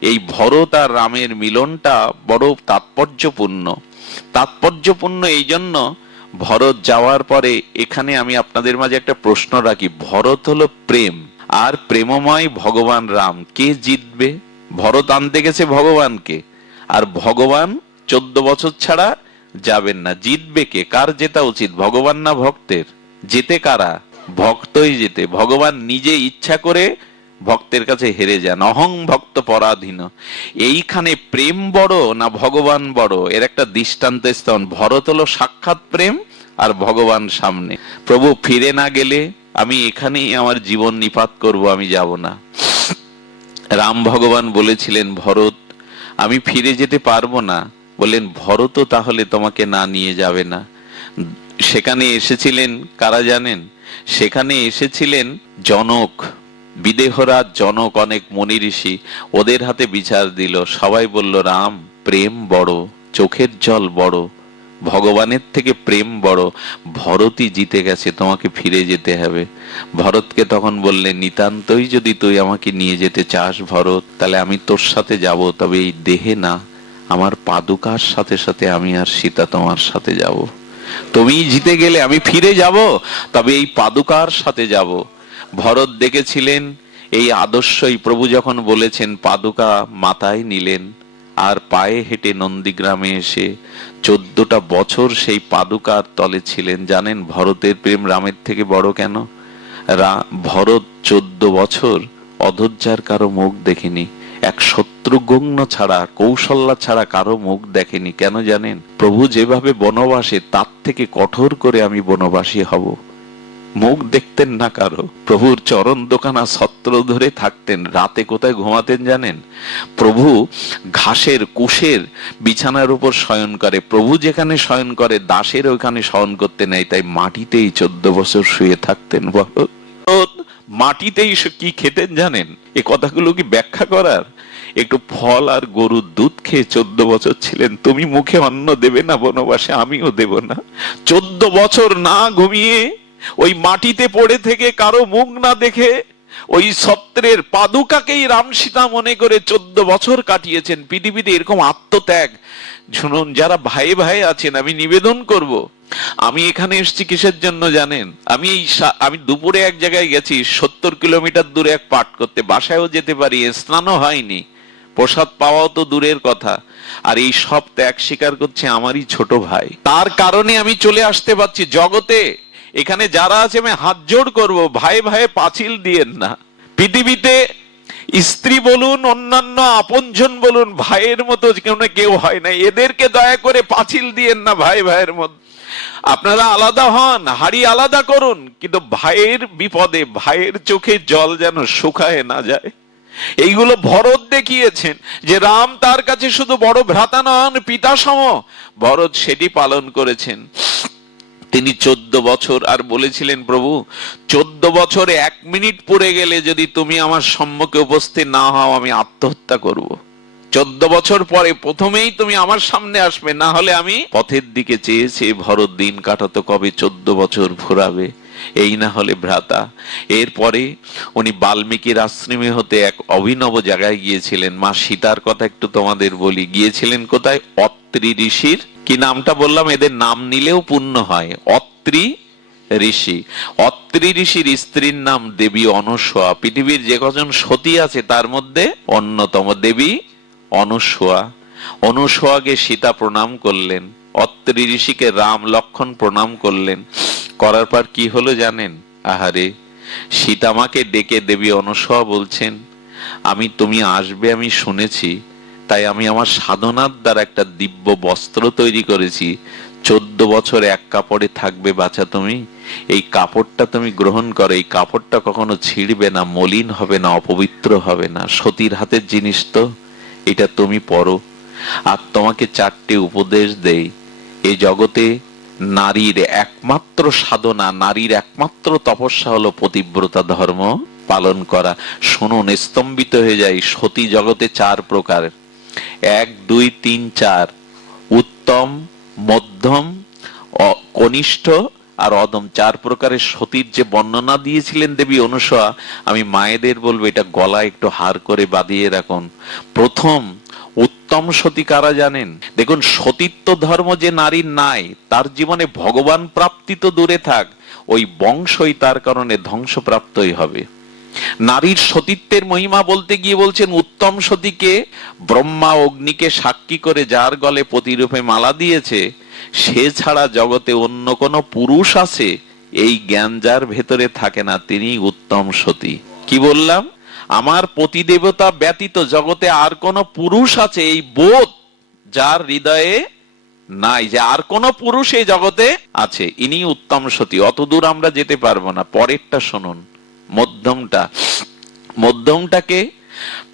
এই ভরত আর রামের মিলনটা বড় তাৎপর্যপূর্ণ। তাৎপর্যপূর্ণ এই জন্য, ভরত যাওয়ার পরে এখানে আমি আপনাদের মাঝে একটা প্রশ্ন রাখি। ভরত হলো প্রেম, আর প্রেমময় ভগবান রাম, কে জিতবে? ভরত আনতে গেছে ভগবানকে, আর ভগবান 14 বছর ছাড়া যাবেন না। জিতবে কে? কার জেতা উচিত, ভগবান না ভক্তের? যেতে কারা? ভক্তই যেতে। ভগবান নিজে ইচ্ছা করে ভক্তের কাছে হেরে যান, অহং ভক্ত পরাধীন। এইখানে প্রেম বড় না ভগবান বড়, এর একটা দৃষ্টান্ত স্থাপন। ভরত হলো সাক্ষাৎ প্রেম, আর ভগবান সামনে। প্রভু ফিরে না গেলে আমি এখানেই আমার জীবন নিপাত করব, আমি যাব না। রাম ভগবান বলেছিলেন, ভরত আমি ফিরে যেতে পারবো না। বললেন, ভরত তাহলে তোমাকে না নিয়ে যাবে না। সেখানে এসেছিলেন কারা জানেন? সেখানে এসেছিলেন জনক, বিদেহরাজ জনক, অনেক মুনি ঋষি। ওদের হাতে বিচার দিল। সবাই বলল, রাম প্রেম বড়, চোখের জল বড়, ভগবানের থেকে প্রেম বড়, ভরতই জিতে গেছে, তোমাকে ফিরে যেতে হবে। ভরতকে তখন বললেন, নিতান্তই যদি তুই আমাকে নিয়ে যেতে চাস ভরত, তাহলে আমি তোর সাথে যাব, তবে এই দেহে না, আমার পাদুকার সাথে সাথে আমি আর সীতা তোমার সাথে যাব। তুমি জিতে গেলে আমি ফিরে যাব, তবে এই পাদুকার সাথে যাব। ভরত দেখেছিলেন এই আদর্শই। প্রভু যখন বলেছেন, পাদুকা মাথায় নিলেন, আর পায়ে হেঁটে নন্দীগ্রামে এসে 14টা বছর সেই পাদুকার তলে ছিলেন। জানেন ভরতের প্রেম রামের থেকে বড় কেন? ভরত 14 বছর অধৈর্যার কারো মুখ দেখেনি, এক শত্রুঘ্ন ছাড়া, কৌশল্যা ছাড়া কারো মুখ দেখেনি। কেন জানেন? প্রভু যেভাবে বনবাসে, তার থেকে কঠোর করে আমি বনবাসী হব। মুখ দেখতেন না কারো। প্রভুর চরণ দোকানা ছত্র ধরে থাকতেন। রাতে কোথায় ঘুমাতেন জানেন? প্রভু ঘাসের কুশের বিছানার উপর শয়ন করে। প্রভু যেখানে শয়ন করে, দাসের ওখানে শয়ন করতে নেই, তাই মাটিতেই 14 বছর শুয়ে থাকতেন। মাটিতেই কি খেতেন জানেন? এ কথাগুলো কি ব্যাখ্যা করার? একটু ফল আর গরুর দুধ খেয়ে 14 বছর ছিলেন। তুমি মুখে অন্ন দেবে না বনবাসে, আমিও দেব না। 14 বছর না ঘুমিয়ে ওই মাটিতে পড়ে থেকে, কারো মুখ না দেখে, ওই ছত্রের পাদুকাকেই রাম সীতা মনে করে 14 বছর কাটিয়েছেন। পৃথিবীতে এরকম আত্মত্যাগ, শুনুন যারা ভাই ভাই আছেন, আমি নিবেদন করব। আমি এখানে এসেছি কিসের জন্য জানেন? আমি দুপুরে এক জায়গায় গেছি, 70 কিলোমিটার দূরে এক পাঠ করতে। বাসায়ও যেতে পারি, স্নানও হয়নি, প্রসাদ পাওয়াও তো দূরের কথা। আর এই সব ত্যাগ স্বীকার করছে আমারই ছোট ভাই। তার কারণে আমি চলে আসতে পারছি। জগতে এখানে যারা আছে, আমি হাত জোড় করবো, ভাই ভাই পাঁচিল দিয়েন না। পৃথিবীতে স্ত্রী বলুন, অন্যান্য আপনজন বলুন, ভাইয়ের মতো কেউ হয় না। এদেরকে দয়া করে পাঁচিল দিয়েন না ভাই ভাইয়ের মধ্যে। আপনারা আলাদা হন, হাড়ি আলাদা করুন, কিন্তু ভাইয়ের বিপদে, ভাইয়ের চোখে জল যেন শুকায় না যায়। এইগুলো ভরত দেখিয়েছেন যে রাম তার কাছে শুধু বড় ভ্রাতা নন, পিতা সম। ভরত সেটি পালন করেছেন। তিনি 14 বছর, আর বলেছিলেন, প্রভু 14 বছরে 1 মিনিট পড়ে গেলে যদি তুমি আমার সম্মুখে উপস্থিত না হও, আমি আত্মহত্যা করব। 14 বছর পরে প্রথমেই তুমি আমার সামনে আসবে, না হলে আমি পথের দিকে চেয়েছি। ভরত দিন কাটাতো কবে 14 বছর ফুরাবে, এই না হলে ভ্রাতা। এরপরে উনি বাল্মীকির আশ্রমে হতে এক অভিনব জায়গায় গিয়েছিলেন। মা সীতার কথা একটু তোমাদের বলি। গিয়েছিলেন কোথায়? অত্রি ঋষির, কি নামটা বললাম, এদের নাম নিলেও পুণ্য হয়। অত্রি ঋষি। অত্রি ঋষির স্ত্রীর নাম দেবী অনসূয়া। পৃথিবীর যে কজন সতী আছে তার মধ্যে অন্যতম দেবী অনসূয়া। অনসূয়াকে সীতা প্রণাম করলেন, অত্রি ঋষিকে রাম লক্ষণ প্রণাম করলেন। করার পর কি হলো জানেন? আহারে, সীতামাকে ডেকে দেবী অনসূয়া বলছেন, তুমি আসবে আমি শুনেছি, তাই আমি আমার সাধনার দ্বারা একটা দিব্য বস্ত্র তৈরি করেছি। 14 বছর এক কাপড়ে থাকবে বাছা তুমি। এই কাপড়টা তুমি গ্রহণ করো, এই কাপড়টা কখনো ছিঁড়বে না, মলিন হবে না, অপবিত্র হবে না, সতীর হাতের জিনিস তো, এটা তুমি পরো। আর তোমাকে 4টে উপদেশ দেই। এই জগতে নারীর একমাত্র সাধনা, নারীর একমাত্র তপস্যা হলো পতিব্রতা ধর্ম পালন করা। শুনুন, স্তম্ভিত হয়ে যায়। সতী জগতে 4 প্রকার, 1 2 3 4, উত্তম, মধ্যম, কনিষ্ঠ আর অদম। 4 প্রকারের সতীর যে বর্ণনা দিয়েছিলেন দেবী অনুসূয়া, আমি মায়েদের বলবো এটা গলায় একটু হার করে বাঁধিয়ে রাখুন। প্রথম উত্তম সতী কারা জানেন? দেখুন, সতীত্ব ধর্ম যে নারীর নাই, তার জীবনে ভগবান প্রাপ্তি তো দূরে থাক, ওই বংশই তার কারণে ধ্বংসপ্রাপ্তই হবে। নারীর সতীত্বের মহিমা বলতে গিয়ে বলছেন, উত্তম সতীকে ব্রহ্মা অগ্নিকে সাক্ষী করে যার গলে প্রতিরূপে মালা দিয়েছে, সে ছাড়া জগতে অন্য কোন পুরুষ আছে এই জ্ঞান যার ভেতরে থাকে না, তিনি উত্তম সতী। কি বললাম? আমার পতিদেবতা ব্যতীত জগতে আর কোন পুরুষ আছে এই বোধ যার হৃদয়ে নাই, যে আর কোন পুরুষ এই জগতে আছে, ইনি উত্তম সতী। অত দূর আমরা যেতে পারবো না। পরেরটা শুনুন, মধ্যমটা। মধ্যমটাকে,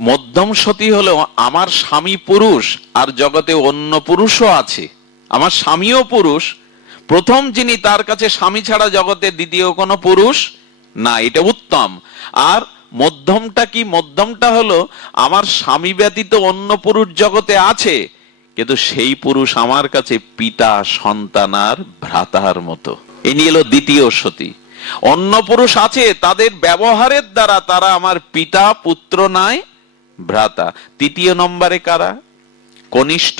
মধ্যম সতী হলো আমার স্বামী পুরুষ আর জগতে অন্য পুরুষও আছে, আমার স্বামীও পুরুষ, প্রথম যিনি, তার কাছে স্বামী ছাড়া জগতে দ্বিতীয় কোনো পুরুষ না, এটা উত্তম। আর মধ্যমটা কি? মধ্যমটা হলো আমার স্বামী ব্যতীত অন্য পুরুষ জগতে আছে, কিন্তু সেই পুরুষ আমার কাছে পিতা, সন্তান আর ভ্রাতার মতো। ইনি হলো দ্বিতীয় সতী। অন্য পুরুষ আছে, তাদের ব্যবহারের দ্বারা তারা আমার পিতা, পুত্র নয়, ভ্রাতা। তৃতীয় নম্বরে কারা? কনিষ্ঠ।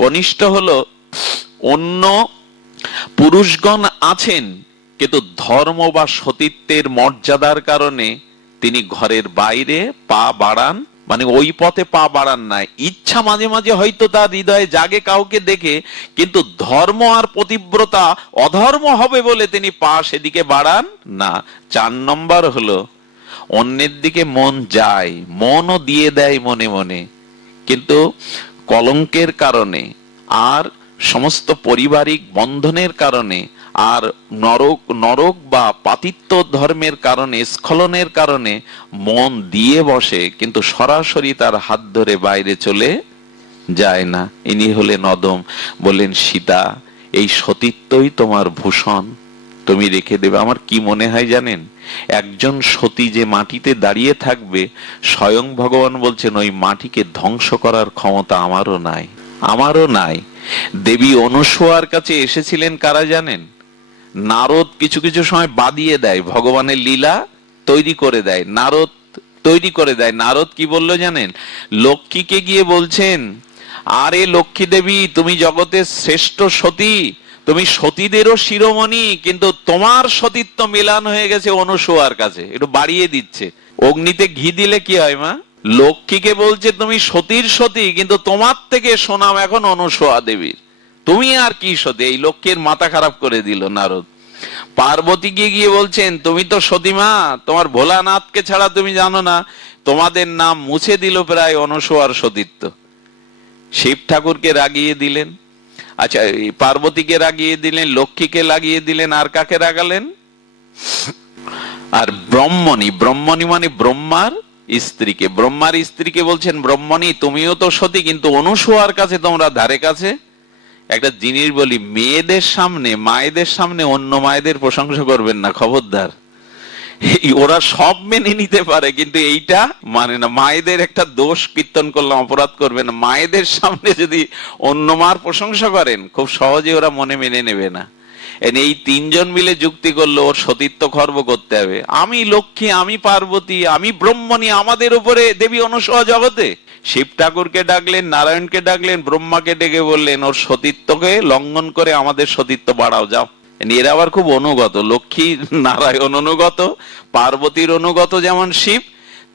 কনিষ্ঠ হলো অন্য পুরুষগণ আছেন, কিন্তু ধর্ম বা সতীত্বের মর্যাদার কারণে তিনি ঘরের বাইরে পা বাড়ান, মানে ওই পথে পা বাড়ান না। ইচ্ছা মাঝে মাঝে হয়তো তার হৃদয়ে জাগে কাউকে দেখে, কিন্তু ধর্ম আর পতিব্রতা অধর্ম হবে বলে তিনি পা সেদিকে বাড়ান না। 4 নম্বর হলো অন্যের দিকে মন যায়, মনও দিয়ে দেয় মনে মনে, কিন্তু কলঙ্কের কারণে আর সমস্ত পারিবারিক বন্ধনের কারণে আর নরক বা পাতিত্ব ধর্মের কারণে, স্খলনের কারণে মন দিয়ে বসে, কিন্তু সরাসরি তার হাত ধরে বাইরে চলে যায় না। ইনি হলেন অদম। বললেন, সীতা, এই সতীত্বই তোমার ভূষণ, তুমি রেখে দেবে। আমার কি মনে হয় জানেন? একজন সতী যে মাটিতে দাঁড়িয়ে থাকবে, স্বয়ং ভগবান বলছেন ওই মাটিকে ধ্বংস করার ক্ষমতা আমারও নাই, আমারও নাই। দেবী অনুসূয়ার কাছে এসেছিলেন কারা জানেন? নারদ কিছু কিছু সময় বাদিয়ে দেয়, ভগবানের লীলা তৈরি করে দেয়, নারদ তৈরি করে দেয়। নারদ কি বললো জানেন? লক্ষ্মীকে গিয়ে বলছেন, আরে লক্ষ্মী দেবী, তুমি জগতের শ্রেষ্ঠ সতী, তুমি সতীদেরও শিরোমণি, কিন্তু তোমার সতীত্ব মিলান হয়ে গেছে অনুসূয়ার কাছে। একটু বাড়িয়ে দিচ্ছে। অগ্নিতে ঘি দিলে কি হয় মা? লক্ষ্মীকে বলছে তুমি সতীর সতী, কিন্তু তোমার থেকে শোনাম এখন অনুসূয়া দেবীর, তুমি আর কি সতী। এই লক্ষ্মীর মাথা খারাপ করে দিল নারদ। পার্বতীকে গিয়ে বলছেন, তুমি তো সতীমা, তোমার ভোলানাথকে ছাড়া তুমি জানো না, তোমাদের নাম মুছে দিল প্রায় অনুসূয়ার সতীত্ব। শিব ঠাকুরকে রাগিয়ে দিলেন। আচ্ছা, পার্বতীকে রাগিয়ে দিলেন, লক্ষ্মীকে লাগিয়ে দিলেন, আর কাকে রাগালেন? আর ব্রহ্মণী, ব্রহ্মণী মানে ব্রহ্মার স্ত্রীকে, ব্রহ্মার স্ত্রীকে বলছেন, ব্রহ্মণী তুমিও তো সতী, কিন্তু অনুসূয়ার কাছে তোমরা ধারে কাছে। একটা জিনিস বলি, মেয়েদের সামনে, মায়েদের সামনে অন্য মায়েদের প্রশংসা করবেন না, খবরদার। ওরা সব মেনে নিতে পারে, কিন্তু এইটা মানে না। মায়েদের একটা দোষ কীর্তন করলাম, অপরাধ করবে না। মায়েদের সামনে যদি অন্য মার প্রশংসা করেন, খুব সহজে ওরা মনে মেনে নেবে না। এই 3 জন মিলে যুক্তি করলো ওর সতীত্ব খর্ব করতে হবে। আমি লক্ষ্মী, আমি পার্বতী, আমি ব্রহ্মণী, আমাদের উপরে দেবী অনুসূয়া জগতে। শিব ঠাকুরকে ডাকলেন, নারায়ণকে ডাকলেন, ব্রহ্মাকে ডেকে বললেন ওর সতীত্বকে লঙ্ঘন করে আমাদের সতীত্ব বাড়াও, যাও। এরা আবার খুব অনুগত, লক্ষ্মী নারায়ণ অনুগত, পার্বতীর অনুগত যেমন শিব।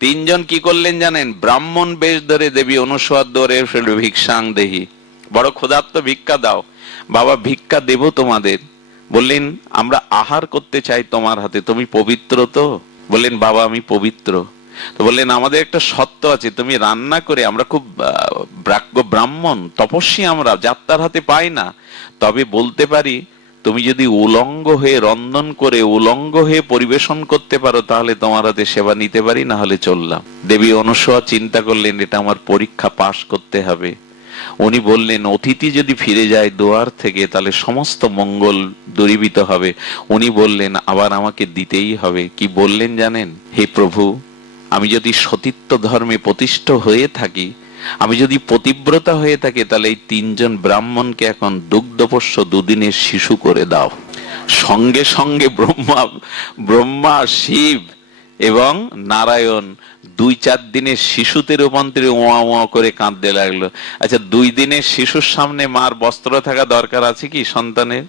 3 জন কি করলেন জানেন? ব্রাহ্মণ বেশ ধরে দেবী অনুসূয়ার দরে ভিক্ষাং দেহি, বড় ক্ষুধার্ত, ভিক্ষা দাও। বাবা ভিক্ষা দেব তোমাদের। বললেন, আমরা আহার করতে চাই তোমার হাতে, তুমি পবিত্র তো? বললেন, বাবা আমি পবিত্র। তো বললেন আমাদের একটা সত্য আছে, তুমি রান্না করে, আমরা খুব ব্রাহ্মণ তপস্বী, আমরা যাত্রার হাতে পাই না, তবে বলতে পারি তুমি যদি উলঙ্গ হয়ে রন্ধন করে উলঙ্গ হয়ে পরিবেশন করতে পারো তাহলে তোমার হাতে সেবা নিতে পারি, না হলে চললাম। দেবী অনুসূয়া চিন্তা করলেন এটা আমার পরীক্ষা পাশ করতে হবে। উনি বললেন অতিথি যদি ফিরে যায় দুয়ার থেকে তাহলে সমস্ত মঙ্গল দূরীভূত হবে। উনি বললেন আবার আমাকে দিতেই হবে। কি বললেন জানেন? হে প্রভু, আমি যদি সতীত্ব ধর্মে প্রতিষ্ঠ হয়ে থাকি, আমি যদি পতিব্রতা হয়ে থাকি, তাহলে এই 3 জন ব্রাহ্মণকে এখন দুগ্ধপোষ্য 2 দিনের শিশু করে দাও। সঙ্গে সঙ্গে ব্রহ্মা, শিব এবং নারায়ণ 2-4 দিনের শিশুতে রূপান্তরে ওয়া ওয়া করে কাঁদতে লাগলো। আচ্ছা, 2 দিনের শিশুর সামনে মার বস্ত্র থাকা দরকার আছে কি সন্তানের?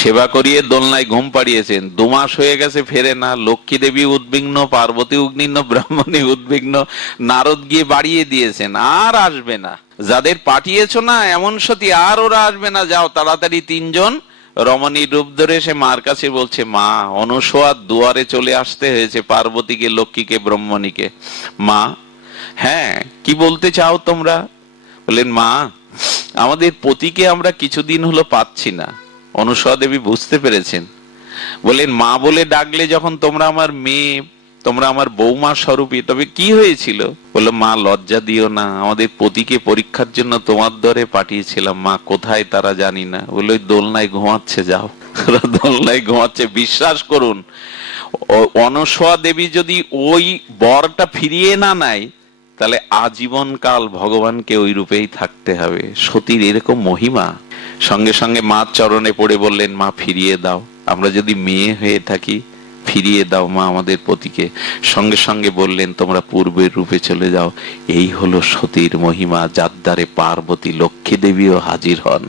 সেবা করিয়ে দোলনায় ঘুম পাড়িয়েছেন, 2 মাস হয়ে গেছে ফেরে না। লক্ষ্মী দেবী উদ্বিগ্ন, পার্বতী উদ্বিগ্ন, ব্রাহ্মণী উদ্বিগ্ন, নারদ গিয়ে বাড়িয়ে দিয়েছেন আর আসবে না। যাদের পাঠিয়েছো না এমন সতী আর ওরা আসবে না, যাও তাড়াতাড়ি। 3 জন রমণীর রূপ ধরে সে মার কাছে বলছে, মা, অনুসূয়ার দুয়ারে চলে আসতে হয়েছে, পার্বতীকে, লক্ষ্মীকে, ব্রহ্মণীকে। মা, হ্যাঁ কি বলতে চাও তোমরা? বললেন মা, আমাদের পতিকে আমরা কিছুদিন হলো পাচ্ছি না। অনুসূয়া দেবী বুঝতে পেরেছেন, বলেন মা বলে ডাকলে যখন তোমরা আমার মেয়ে, তোমরা আমার বৌমা স্বরূপী, তবে কি হয়েছিল? বললো মা লজ্জা দিও না, আমাদের পতিকে পরীক্ষার জন্য তোমার দরে পাঠিয়েছিলাম, মা কোথায় তারা জানি না। বললো দোলনায় ঘুমাচ্ছে, যাও। দোলনায় ঘুমাচ্ছে। বিশ্বাস করুন, অনুসূয়া দেবী যদি ওই বরটা ফিরিয়ে না নেয় তাহলে আজীবন কাল ভগবানকে ওই রূপেই থাকতে হবে। সতীর এরকম মহিমা। সঙ্গে সঙ্গে মা চরণে পড়ে বললেন মা ফিরিয়ে দাও, আমরা যদি মেয়ে হয়ে থাকি ফিরিয়ে দাও মা আমাদের পতিকে। সঙ্গে সঙ্গে বললেন তোমরা পূর্বের রূপে চলে যাও। এই হলো সতীর মহিমা, যার দ্বারে পার্বতী, লক্ষ্মী দেবীও হাজির হন।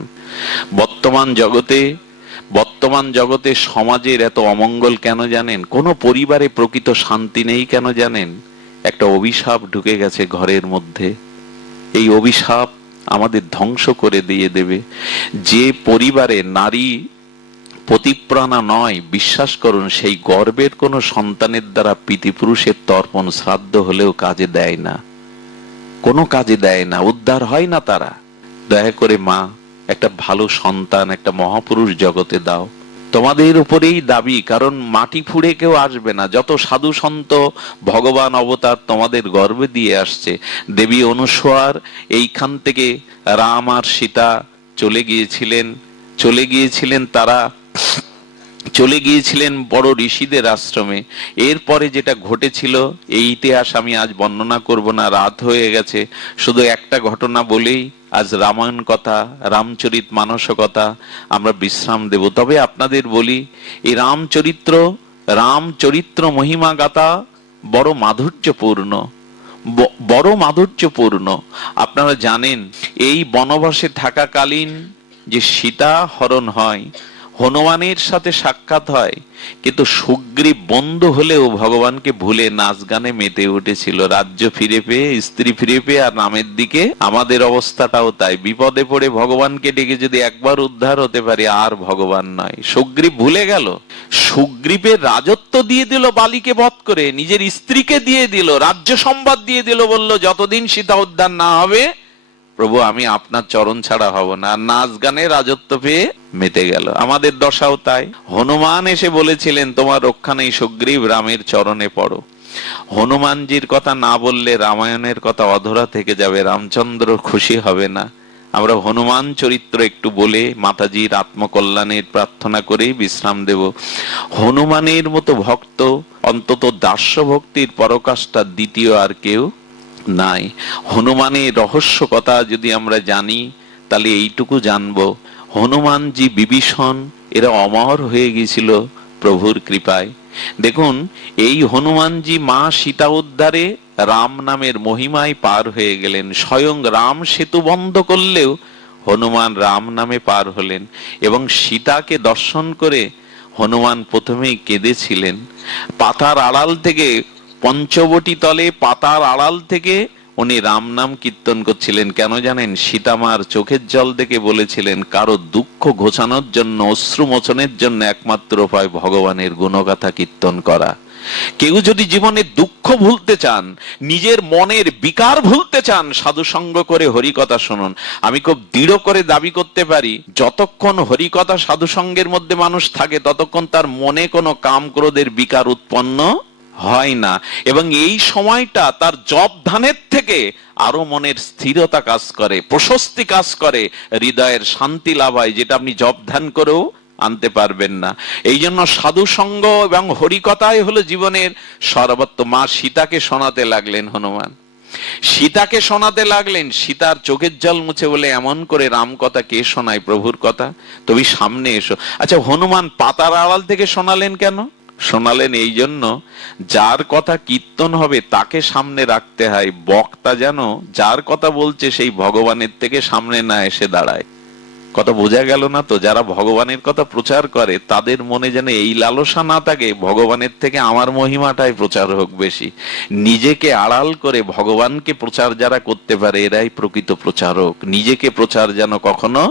বর্তমান জগতে সমাজের এত অমঙ্গল কেন জানেন? কোন পরিবারে প্রকৃত শান্তি নেই কেন জানেন? একটা অভিশাপ ঢুকে গেছে ঘরের মধ্যে। এই অভিশাপ আমাদের ধ্বংস করে দিয়ে দেবে। যে পরিবারে নারী পতিপ্রাণা নয়, বিশ্বাস করুন সেই গর্ভের কোন সন্তানের দ্বারা পিতৃপুরুষের তর্পণ শ্রাদ্ধ হলেও কাজে দেয় না, কোনো কাজে দেয় না, উদ্ধার হয় না তারা। দয়া করে মা একটা ভালো সন্তান, একটা মহাপুরুষ জগতে দাও। তোমাদের উপরেই দাবি, কারণ মাটি ফুঁড়ে কেউ আসবে না। যত সাধু সন্ত ভগবান অবতার তোমাদের গর্ভে দিয়ে আসছে। দেবী অনুসূয়ার এইখান থেকে রাম আর সীতা চলে গিয়েছিলেন তারা চলে গিয়েছিলেন বড় ঋষিদের আশ্রমে। এরপরে যেটা ঘটেছিল এই ইতিহাস আমি আজ বর্ণনা করব না, রাত হয়ে গেছে। শুধু একটা ঘটনা বলেই আজ রামায়ণ কথা, রামচরিত মানস কথা আমরা বিশ্রাম দেব। তবে আপনাদের বলি, এই রামচরিত্র মহিমা গাথা বড় মাধুর্যপূর্ণ। আপনারা জানেন এই বনবাসে থাকাকালীন যে সীতা হরণ হয়, হনুমানের সাথে সাক্ষাৎ হয়, কিন্তু সুগ্রীব বন্ধু হলেও ভগবানকে ভুলে নাচ গানে মেতে উঠেছিল। রাজ্য ফিরে পেয়ে, স্ত্রী ফিরে পেয়ে, আর নামের দিকে আমাদের অবস্থাটাও তাই। বিপদে পড়ে ভগবানকে ডেকে যদি একবার উদ্ধার হতে পারি, আর ভগবান নয়। সুগ্রীব ভুলে গেল, সুগ্রীবের রাজত্ব দিয়ে দিল বালিকে বধ করে, নিজের স্ত্রীকে দিয়ে দিল, রাজ্য সম্বাদ দিয়ে দিল, বলল যতদিন সীতা উদ্ধার না হবে প্রভু আমি আপনার চরণ ছাড়া হব না। নাচ গানে রাজত্ব পেয়ে মেতে গেল। আমাদের দশাও তাই। হনুমান এসে বলেছিলেন তোমার রক্ষা নেই সুগ্রীব, রামের চরণে পড়ো। হনুমানজির কথা না বললে রামায়ণের কথা অধরা থেকে যাবে, রামচন্দ্র খুশি হবে না। আমরা হনুমান চরিত্র একটু বলে মাতাজির আত্মকল্যাণের প্রার্থনা করেই বিশ্রাম দেব। হনুমানের মতো ভক্ত, অন্তত দাস্য ভক্তির পরাকাষ্ঠা দ্বিতীয় আর কেউ নাই। হনুমানের রহস্য কথা যদি আমরা জানি তাহলে এইটুকু জানবো, হনুমানজি, বিভীষণ এরা অমর হয়ে গিয়েছিল প্রভুর কৃপায়। দেখুন এই হনুমানজি মা সীতা উদ্ধারে রাম নামের মহিমায় পার হয়ে গেলেন। স্বয়ং রাম সেতু বন্ধ করলেও হনুমান রাম নামে পার হলেন। এবং সীতাকে দর্শন করে হনুমান প্রথমেই কেঁদেছিলেন। পাতার আড়াল থেকে, পঞ্চবটি তলে পাতার আড়াল থেকে উনি রাম নাম কীর্তন করছিলেন। কেন জানেন? সীতামার চোখের জল দেখে বলেছিলেন, কারো দুঃখ ঘোচানোর জন্য, অশ্রু মোচনের জন্য একমাত্র উপায় ভগবানের গুণগাথা কীর্তন করা। কেউ যদি জীবনে দুঃখ ভুলতে চান, নিজের মনের বিকার ভুলতে চান, সাধু সঙ্গ করে হরিকথা শুনুন। আমি খুব দৃঢ় করে দাবি করতে পারি, যতক্ষণ হরিকথা সাধু সঙ্গের মধ্যে মানুষ থাকে, ততক্ষণ তার মনে কোনো কাম ক্রোধের বিকার উৎপন্ন হয় না। এবং এই সময়টা তার জপ ধ্যানের থেকে আরো মনের স্থিরতা কাজ করে, প্রশস্তি কাজ করে, হৃদয়ের শান্তি লাভ হয়, যেটা আপনি জপ ধ্যান করেও আনতে পারবেন না। এই জন্য সাধু সঙ্গ এবং হরিকথাই হলো জীবনের সর্বত্র। মা সীতাকে শোনাতে লাগলেন হনুমান, সীতাকে শোনাতে লাগলেন। সীতার চোখের জল মুছে বলে, এমন করে রাম কথা কে শোনায়, প্রভুর কথা? তুমি সামনে এসো। আচ্ছা, হনুমান পাতার আড়াল থেকে শোনালেন কেন? শোনালেন এই জন্য, যার কথা কীর্তন হবে তাকে সামনে রাখতে হয়। বক্তা যেন যার কথা বলছে সেই ভগবানের থেকে সামনে না এসে দাঁড়ায়। কথা বোঝা গেল না তো? যারা ভগবানের কথা প্রচার করে তাদের মনে যেন এই লালসা না থাকে, ভগবানের থেকে আমার মহিমাটাই প্রচার হোক বেশি। নিজেকে আড়াল করে ভগবানকে প্রচার যারা করতে পারে, এরাই প্রকৃত প্রচারক। নিজেকে প্রচার যেন কখনো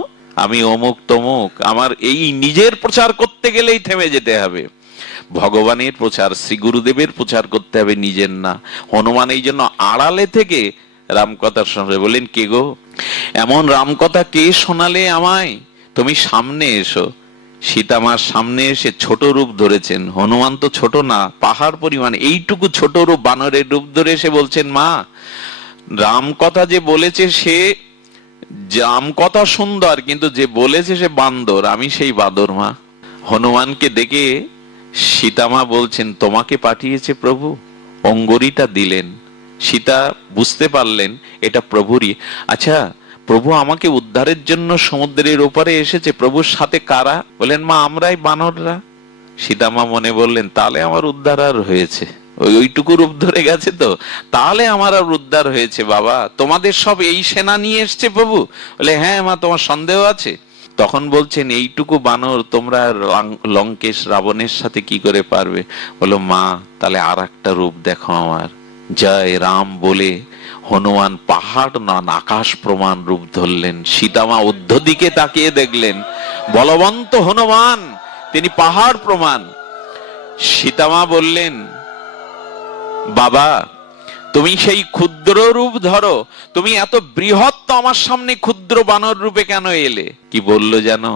আমি অমুক তমুক, আমার এই নিজের প্রচার করতে গেলেই থেমে যেতে হবে। ভগবানের প্রচার, শ্রী গুরুদেবের প্রচার করতে হবে, নিজের না। হনুমান এই জন্য আড়ালে থেকে রামকথার সঙ্গে বললেন, কে গো, এমন রামকথা কে শোনালে আমায়? তুমি সামনে এসো। সীতামার সামনে এসে ছোট রূপ ধরেছেন। হনুমান তো ছোট না, পাহাড় পরিমাণ। এইটুকু ছোট রূপ, বানরের রূপ ধরে এসে বলছেন, মা রামকথা যে বলেছে সে রামকথা সুন্দর, কিন্তু যে বলেছে সে বান্দর, আমি সেই বাদর মা। হনুমানকে দেখে সীতামা বলছেন, তোমাকে পাঠিয়েছে প্রভু? অঙ্গুরিটা দিলেন। সীতা বুঝতে পারলেন এটা প্রভুরই। আচ্ছা, প্রভু আমাকে উদ্ধারের জন্য সমুদ্রের ওপারে এসেছে, প্রভুর সাথে কারা? বলেন, মা আমরাই বানররা। সীতামা মনে বললেন, তাহলে আমার উদ্ধার আর হয়েছে, ওইটুকু রূপ ধরে গেছে তো, তাহলে আমার আর উদ্ধার হয়েছে। বাবা, তোমাদের সব এই সেনা নিয়ে এসছে প্রভু? বলে, হ্যাঁ মা, তোমার সন্দেহ আছে? তখন বলছেন, এইটুকু বানর তোমরা লঙ্কেশ রাবণের সাথে কি করে পারবে? বলো, মা তাহলে আর একটা রূপ দেখো আমার। জয় রাম বলে হনুমান পাহাড় নন আকাশ প্রমাণ রূপ ধরলেন। সীতামা অধ্যদিকে তাকিয়ে দেখলেন, বলবন্ত হনুমান, তিনি পাহাড় প্রমাণ। সীতামা বললেন, বাবা তুমি সেই ক্ষুদ্র রূপ ধরো, তুমি এত বৃহৎ তো আমার সামনে ক্ষুদ্র বানর রূপে কেন এলে? কি বলল জানো?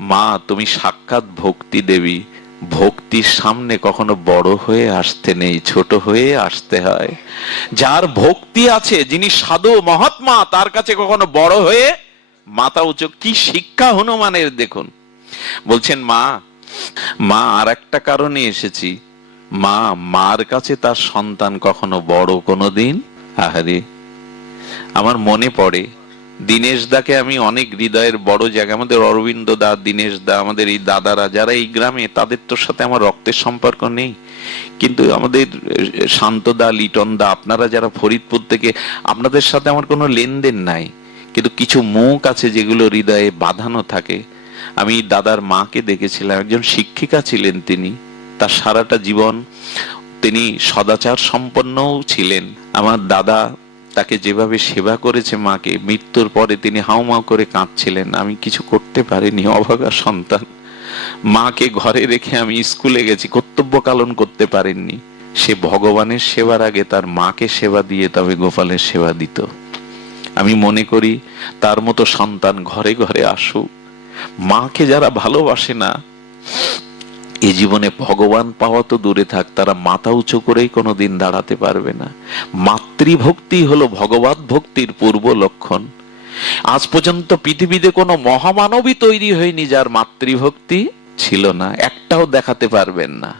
মা তুমি সাক্ষাৎ ভক্তি দেবী, ভক্তির সামনে কখনো বড় হয়ে আসতে নেই, ছোট হয়ে আসতে হয়। যার ভক্তি আছে, যিনি সাধু মহাত্মা, তার কাছে কখনো বড় হয়ে মাথা উঁচু। কি শিক্ষা হনুমানের দেখুন। বলছেন, মা আর একটা কারণে এসেছি। মা, মার কাছে তার সন্তান কখনো বড় কোনোদিন। আহারে, আমার মনে পড়ে দীনেশ দাকে আমি অনেক হৃদয়ের বড় জায়গা, আমাদের অরবিন্দ দা, দীনেশ দা, আমাদের এই দাদারা যারা এই গ্রামে, তাদের তোর সাথে আমার রক্তের সম্পর্ক নেই, কিন্তু আমাদের শান্ত দা, লিটন দা, আপনারা যারা ফরিদপুর থেকে, আপনাদের সাথে আমার কোনো লেনদেন নাই, কিন্তু কিছু মুখ আছে যেগুলো হৃদয়ে বাঁধানো থাকে। আমি দাদার মাকে দেখেছিলাম, একজন শিক্ষিকা ছিলেন তিনি, তার সারাটা জীবন তিনি সদাচার সম্পন্নও ছিলেন। আমার দাদা তাকে যেভাবে সেবা করেছে মাকে, মৃত্যুর পরে তিনি হাউমাউ করে কাঁদছিলেন, আমি কিছু করতে পারিনি, অভাগা সন্তান। মাকে ঘরে রেখে আমি স্কুলে গেছি, কর্তব্য পালন করতে পারেননি। সে ভগবানের সেবার আগে তার মাকে সেবা দিয়ে তবে গোপালের সেবা দিত। আমি মনে করি তার মতো সন্তান ঘরে ঘরে আসুক। মাকে যারা ভালোবাসে না, এই জীবনে ভগবান পাওয়া তো দূরে থাক, তারা মাথা উঁচু করেই কোনোদিন দাঁড়াতে পারবে না। মাতৃভক্তি হলো ভগবত ভক্তির পূর্ব লক্ষণ। আজ পর্যন্ত পৃথিবীতে কোনো মহামানবী তৈরি হয়নি যার মাতৃভক্তি ছিল না, একটাও দেখাতে পারবেন না।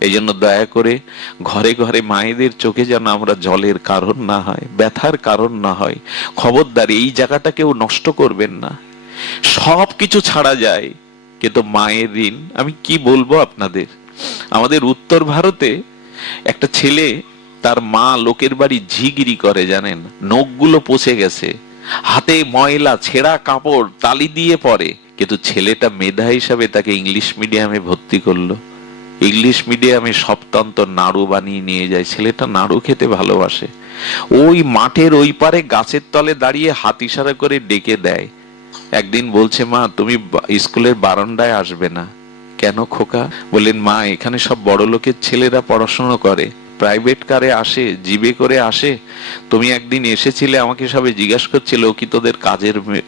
এই জন্য দয়া করে ঘরে ঘরে মায়েদের চোখে যেন আমরা জলের কারণ না হয়, ব্যথার কারণ না হয়। খবরদার এই জায়গাটা কেউ নষ্ট করবেন না। সব কিছু ছাড়া যায়, কিন্তু মায়ের ঋণ আমি কি বলবো আপনাদের। আমাদের উত্তর ভারতে একটা ছেলে, তার মা লোকের বাড়ি ঝিগিরি করে জানেন, নখগুলো পচে গেছে, হাতে ময়লা, ছেঁড়া কাপড়, তালি দিয়ে পড়ে, কিন্তু ছেলেটা মেধা হিসাবে তাকে ইংলিশ মিডিয়ামে ভর্তি করলো। ইংলিশ মিডিয়ামে সপ্তান্ত নাড়ু বানিয়ে নিয়ে যায়, ছেলেটা নাড়ু খেতে ভালোবাসে। ওই মাঠের ওই পারে গাছের তলে দাঁড়িয়ে হাত ইশারা করে ডেকে দেয়। একদিন বলছে, মা তুমি স্কুলের বারান্দায় আসবে না কেন খোকা? বললেন, মা এখানে সব বড় লোকের ছেলেরা পড়াশোনা করে, প্রাইভেট কারে আসে, জিবে করে আসে। তুমি একদিন এসেছিলে, আমাকে সবাই জিজ্ঞাসা করছিল ও কি তোদের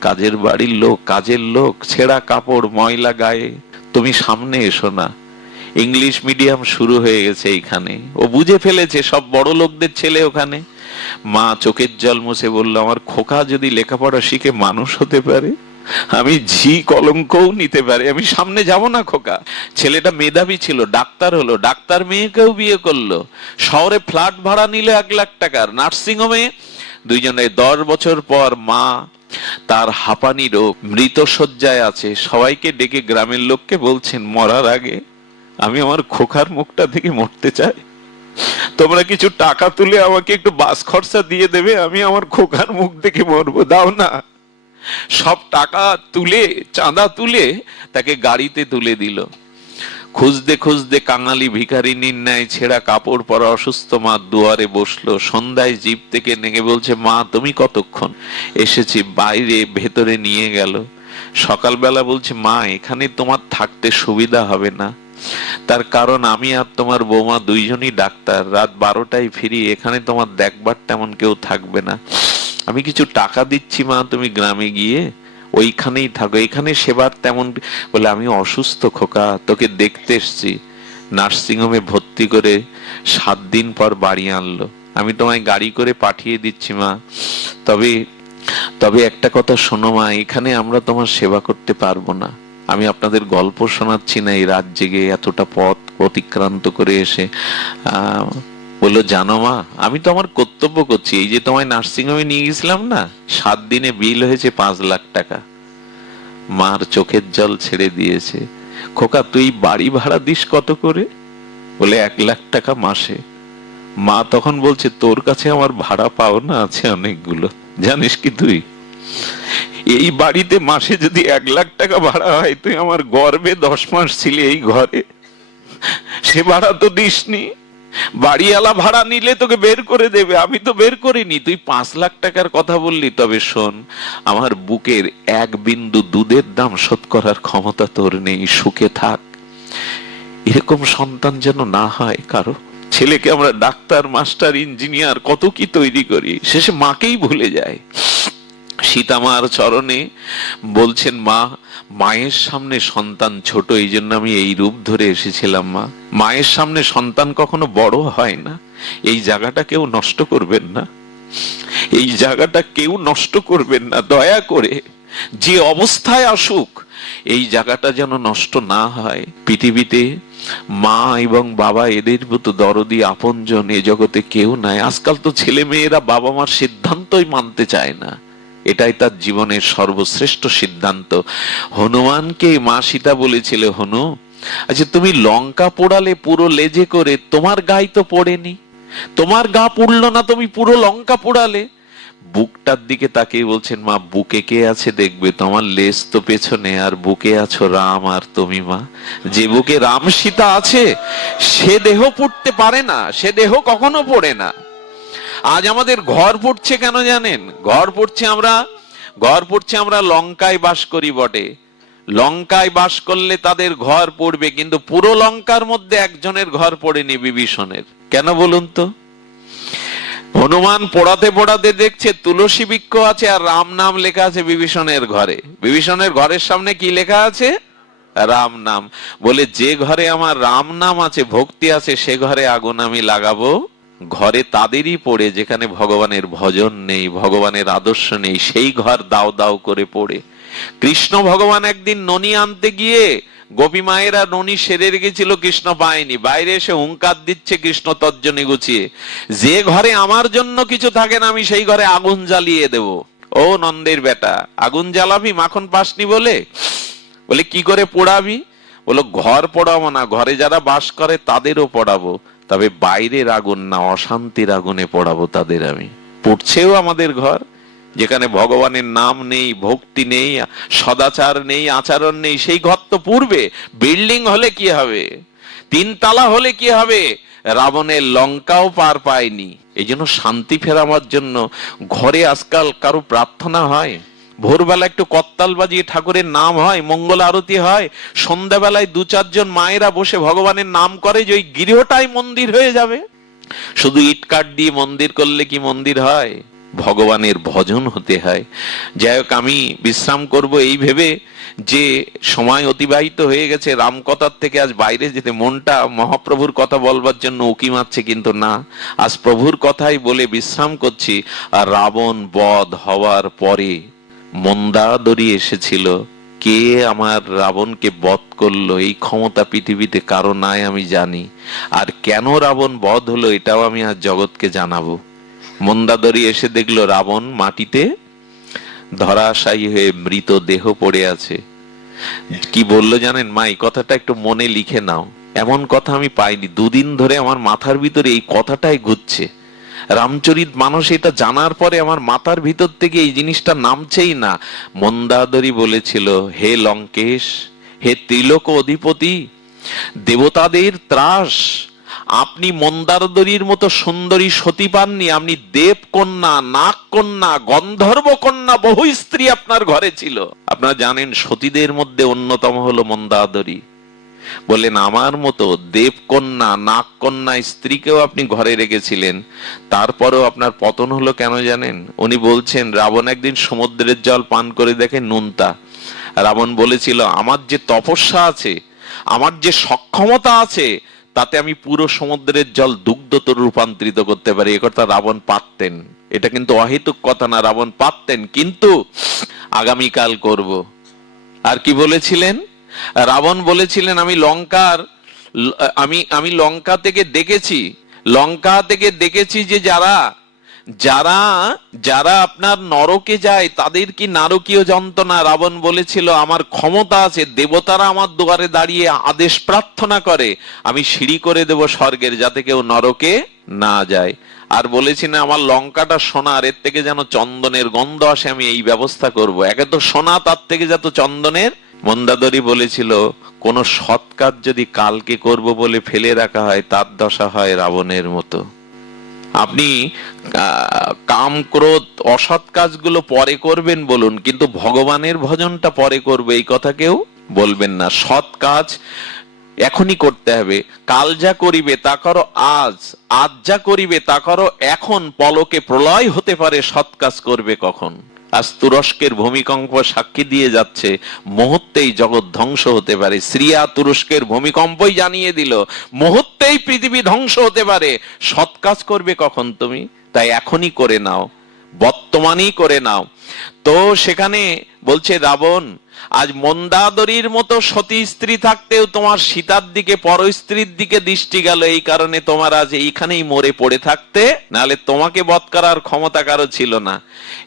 কাজের বাড়ির লোক, কাজের লোক, ছেঁড়া কাপড়, ময়লা গায়ে, তুমি সামনে এসো না। ইংলিশ মিডিয়াম শুরু হয়ে গেছে এইখানে, ও বুঝে ফেলেছে সব বড় লোকদের ছেলে ওখানে। মা চোখের জল মুছে বলল, আমার খোকা যদি লেখাপড়া শিখে মানুষ হতে পারে, আমি ঝি কলঙ্কও নিতে পারি, আমি সামনে যাব না খোকা। ছেলেটা মেধাবী ছিল, ডাক্তার হলো, ডাক্তার মেয়েকেও বিয়ে করলো, শহরে ফ্ল্যাট ভাড়া নিল 1 লাখ টাকার, নার্সিং হোমে দুইজনে 10 বছর পর মা তার হাঁপানি রোগ, মৃত শয্যায় আছে। সবাইকে ডেকে গ্রামের লোককে বলছেন, মরার আগে আমি আমার খোকার মুখটা দেখে মরতে চাই, তোমরা কিছু টাকা তুলে আমাকে একটু বাস খরচা দিয়ে দেবে, আমি আমার খোকার মুখ দেখে মরবো, দাও না। সব টাকা তুলে, চাঁদা তুলে তাকে গাড়িতে তুলে দিল। খুঁজতে খুঁজতে কাঙালি ভিখারিনীর ন্যায় ছেঁড়া কাপড় পরা অসুস্থ মা দুয়ারে বসলো। সন্ধ্যায় জিপ থেকে নেমে বলছে, মা তুমি কতক্ষণ? এসেছি। বাইরে ভেতরে নিয়ে গেল। সকালবেলা বলছে, মা এখানে তোমার থাকতে সুবিধা হবে না, তার কারণ আমি আর তোমার বৌমা দুইজনই ডাক্তার, রাত 12টায় ফিরি, এখানে তোমার দেখবার তেমন কেউ থাকবে না, আমি কিছু টাকা দিচ্ছি মা, তুমি গ্রামে গিয়ে ওইখানেই থাকো, এখানে সেবার তেমন। বলে, আমি অসুস্থ খোকা, তোকে দেখতে এসছি। নার্সিং হোমে ভর্তি করে 7 দিন পর বাড়ি আনলো। আমি তোমায় গাড়ি করে পাঠিয়ে দিচ্ছি মা, তবে তবে একটা কথা শোনো মা, এখানে আমরা তোমার সেবা করতে পারবো না। আমি আপনাদের গল্প শোনাচ্ছি না, এই রাত জেগে এতটা পথ অতিক্রান্ত করে এসে। বললো, জানো মা, আমি তো আমার কর্তব্য করছি, এই যে তোমায় নার্সিং হোমে নিয়ে গেছিলাম না, 7 দিনে বিল হয়েছে 5 লাখ টাকা। মার চোখের জল ছেড়ে দিয়েছে। খোকা তুই বাড়ি ভাড়া দিস কত করে? বলে 1 লাখ টাকা মাসে। মা তখন বলছে, তোর কাছে আমার ভাড়া পাওনা আছে অনেকগুলো, জানিস কি তুই? এই বাড়িতে মাসে যদি 1 লাখ টাকা ভাড়া হয়, তুই আমার গর্ভে 10 মাস ছিলি এই ঘরে, সে ভাড়া তো দিসনি। বাড়িওয়ালা ভাড়া নিলে তোকে বের করে দেবে, আমি তো বের করিনি। তুই 5 লাখ টাকার কথা বললি, তবে শোন, আমার বুকের 1 বিন্দু দুধের দাম শোধ করার ক্ষমতা তোর নেই, সুখে থাক। এরকম সন্তান যেন না হয় কারো। ছেলেকে আমরা ডাক্তার, মাস্টার, ইঞ্জিনিয়ার কত কি তৈরি করি, শেষে মাকেই ভুলে যায়। সীতামার চরণে বলছেন, মা মায়ের সামনে সন্তান ছোট, এই জন্য আমি এই রূপ ধরে এসেছিলাম মা। মায়ের সামনে সন্তান কখনো বড় হয় না। এই জায়গাটা কেউ নষ্ট করবেন না, এই জায়গাটা কেউ নষ্ট করবেন না দয়া করে। যে অবস্থায় আসুক, এই জায়গাটা যেন নষ্ট না হয়। পৃথিবীতে মা এবং বাবা এদের মতো দরদি আপনজন এ জগতে কেউ নাই। আজকাল তো ছেলে মেয়েরা বাবা মার সিদ্ধান্তই মানতে চায় না, এটাই তার জীবনের সর্বশ্রেষ্ঠ সিদ্ধান্ত। হনুমানকে মা সীতা বলেছিল, হনু আচ্ছা তুমি লঙ্কা পোড়ালে পুরো লেজে করে, তোমার গায়ে তো পড়েনি, তোমার গা পুড়লো না, তুমি পুরো লঙ্কা পোড়ালে। বুকটার দিকে তাকিয়ে বলছেন, মা বুকে কে আছে দেখবে, তোমার লেজ তো পেছনে, আর বুকে আছো রাম আর তুমি মা। যে বুকে রাম সীতা আছে, সে দেহ পুড়তে পারে না, সে দেহ কখনো পড়ে না। আজ আমাদের ঘর পড়ছে কেন জানেন? ঘর পড়ছে আমরা লঙ্কায় বাস করি বটে, লঙ্কায় বাস করলে তাদের ঘর পড়বে, কিন্তু পুরো লঙ্কার মধ্যে একজনের ঘর পড়েনি, বিভীষণের। কেন বলুন তো? হনুমান পোড়াতে পোড়াতে দেখছে তুলসী বৃক্ষ আছে আর রাম নাম লেখা আছে বিভীষণের ঘরে। বিভীষণের ঘরের সামনে কি লেখা আছে? রাম নাম। বলে, যে ঘরে আমার রাম নাম আছে, ভক্তি আছে, সে ঘরে আগুন আমি লাগাবো। ঘরে তাদেরই পড়ে যেখানে ভগবানের ভজন নেই, ভগবানের আদর্শ নেই, সেই ঘর দাও দাও করে পড়ে। কৃষ্ণ ভগবান একদিন ননি আনতে গিয়ে গোপী মায়েরা ননি সেরে রেখেছিল, কৃষ্ণ পায়নি, বাইরে এসে হুঙ্কার দিচ্ছে কৃষ্ণ তর্জনী গুছিয়ে, যে ঘরে আমার জন্য কিছু থাকে না, আমি সেই ঘরে আগুন জ্বালিয়ে দেব। ও নন্দের বেটা, আগুন জ্বালাবি মাখন পাসনি বলে? বলে, কি করে পোড়াবি? বলো, ঘর পোড়াবো না, ঘরে যারা বাস করে তাদেরও পোড়াবো, তবে বাইরের আগুন না, অশান্তির আগুনে পোড়াবো তাদের আমি। পড়ছেও আমাদের ঘর, যেখানে ভগবানের নাম নেই, ভক্তি নেই, সদাচার নেই, আচরণ নেই, সেই ঘর তো পূর্বে। বিল্ডিং হলে কি হবে? তিনতলা হলে কি হবে, রাবণের লঙ্কাও পার পায়নি। এই জন্য শান্তি ফেরাবার জন্য ঘরে আজকাল কারো প্রার্থনা হয়, ভোরবেলা একটু করতাল বাজিয়ে ঠাকুরের নাম হয়, মঙ্গল আরতি হয়, সন্ধ্যাবেলায় দু চারজন মায়েরা বসে ভগবানের নাম করে, যে ওই গৃহটাই মন্দির হয়ে যাবে। শুধু ইট কাঠ দিয়ে মন্দির করলে কি মন্দির হয়? ভগবানের ভজন হতে হয়। যাই হোক, আমি বিশ্রাম করব এই ভেবে যে সময় অতিবাহিত হয়ে গেছে, রামকথার থেকে আজ বাইরে যেতে মনটা মহাপ্রভুর কথা বলবার জন্য উকি মারছে, কিন্তু না, আজ প্রভুর কথাই বলে বিশ্রাম করছি। আর রাবণ বধ হওয়ার পরে মন্দাদরি এসেছিল। কে আমার রাবণকে বধ করলো এই ক্ষমতা পৃথিবীতে কারো নাই, আমি জানি। আর কেন রাবণ বধ হলো এটাও আমি আজ জগৎকে জানাবো। মন্দাদরি এসে দেখলো রাবণ মাটিতে ধরাশায়ী হয়ে মৃত দেহ পড়ে আছে। কি বললো জানেন মা? এই কথাটা একটু মনে লিখে নাও। এমন কথা আমি পাইনি, দুদিন ধরে আমার মাথার ভিতরে এই কথাটাই ঘুরছে। রামচরিত মানস এটা জানার পরে আমার মাথার ভিতর থেকে এই জিনিসটা নামছেই না। মন্দাদরি বলেছিল, হে লঙ্কেশ, হে ত্রিলোক অধিপতি, দেবতাদের ত্রাস, আপনি মন্দারদরির মতো সুন্দরী সতী পাননি। আপনি দেবকন্যা, নাগ কন্যা, গন্ধর্ব কন্যা, বহু স্ত্রী আপনার ঘরে ছিল। আপনারা জানেন সতীদের মধ্যে অন্যতম হলো মন্দাদরি। বললেন আমার মতো দেবকন্যা, নাগ কন্যা স্ত্রীকেও আপনি ঘরে রেখেছিলেন, তারপরেও আপনার পতন হলো কেন জানেন? উনি বলছেন, রাবণ একদিন সমুদ্রের জল পান করে দেখে নুনতা। রাবণ বলেছিল, আমার যে তপস্যা আছে, আমার যে সক্ষমতা আছে, তাতে আমি পুরো সমুদ্রের জল দুগ্ধতে রূপান্তরিত করতে পারি। এ কথা রাবণ পারতেন। এটা কিন্তু অহেতুক কথা না, রাবণ পারতেন, কিন্তু আগামীকাল করব। আর কি বলেছিলেন? রাবণ বলেছিলেন, আমি লঙ্কা থেকে দেখেছি যে যারা যারা আপনার নরকে যায় তাদের কি নারকীয় যন্ত্রণা। রাবণ বলেছিল, আমার ক্ষমতা আছে, দেবতারা আমার দুয়ারে দাঁড়িয়ে আদেশ প্রার্থনা করে, আমি সিঁড়ি করে দেব স্বর্গের, যাতে কেউ নরকে না যায়। আর বলেছি না, আমার লঙ্কাটা সোনার, এর থেকে যেন চন্দনের গন্ধ আসে, আমি এই ব্যবস্থা করব। একে তো সোনা, তার থেকে যত চন্দনের। মন্দাদরি বলেছিল, কোন সৎ কাজ যদি কালকে করব বলে ফেলে রাখা হয়, তার দশা হয় রাবণের মতো। আপনি কাম ক্রোধ অসৎ কাজগুলো পরে করবেন বলুন, কিন্তু ভগবানের ভজনটা পরে করবে এই কথা কেউ বলবেন না। সৎ কাজ এখনই করতে হবে। কাল যা করিবে তা করো আজ, আজ যা করিবে তা করো এখন, পলকে প্রলয় হতে পারে, সৎ কাজ করবে কখন? আজ তুরস্কের ভূমিকম্প সাক্ষী দিয়ে যাচ্ছে, মুহূর্তেই জগৎ ধ্বংস হতে পারে। সিরিয়া তুরস্কের ভূমিকম্পই জানিয়ে দিল, মুহূর্তেই পৃথিবী ধ্বংস হতে পারে। সৎ কাজ করবে কখন তুমি? তাই এখনই করে নাও, বর্তমানই করে নাও। তো সেখানে বলছে রাবণ, আজ মন্দাদরির মতো সতী স্ত্রী থাকতেও তোমার সীতার দিকে, পর স্ত্রীর দিকে দৃষ্টি গেল, এই কারণে তোমার আজ এইখানেই মরে পড়ে থাকতে, নাহলে তোমাকে বধ করার ক্ষমতা কারো ছিল না।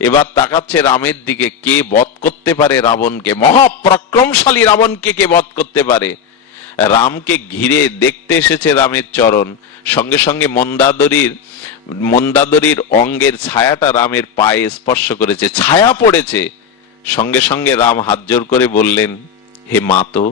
এবার তাকাচ্ছে রামের দিকে, কে বধ করতে পারে রাবণকে? মহাপরাক্রমশালী রাবণকে কে বধ করতে পারে? রামকে ঘিরে দেখতে এসেছে রামের চরণ। সঙ্গে সঙ্গে মন্দাদরির অঙ্গের ছায়াটা রামের পায়ে স্পর্শ করেছে, ছায়া পড়েছে। সঙ্গে সঙ্গে রাম হাত জোড় করে বললেন, হে মাতো,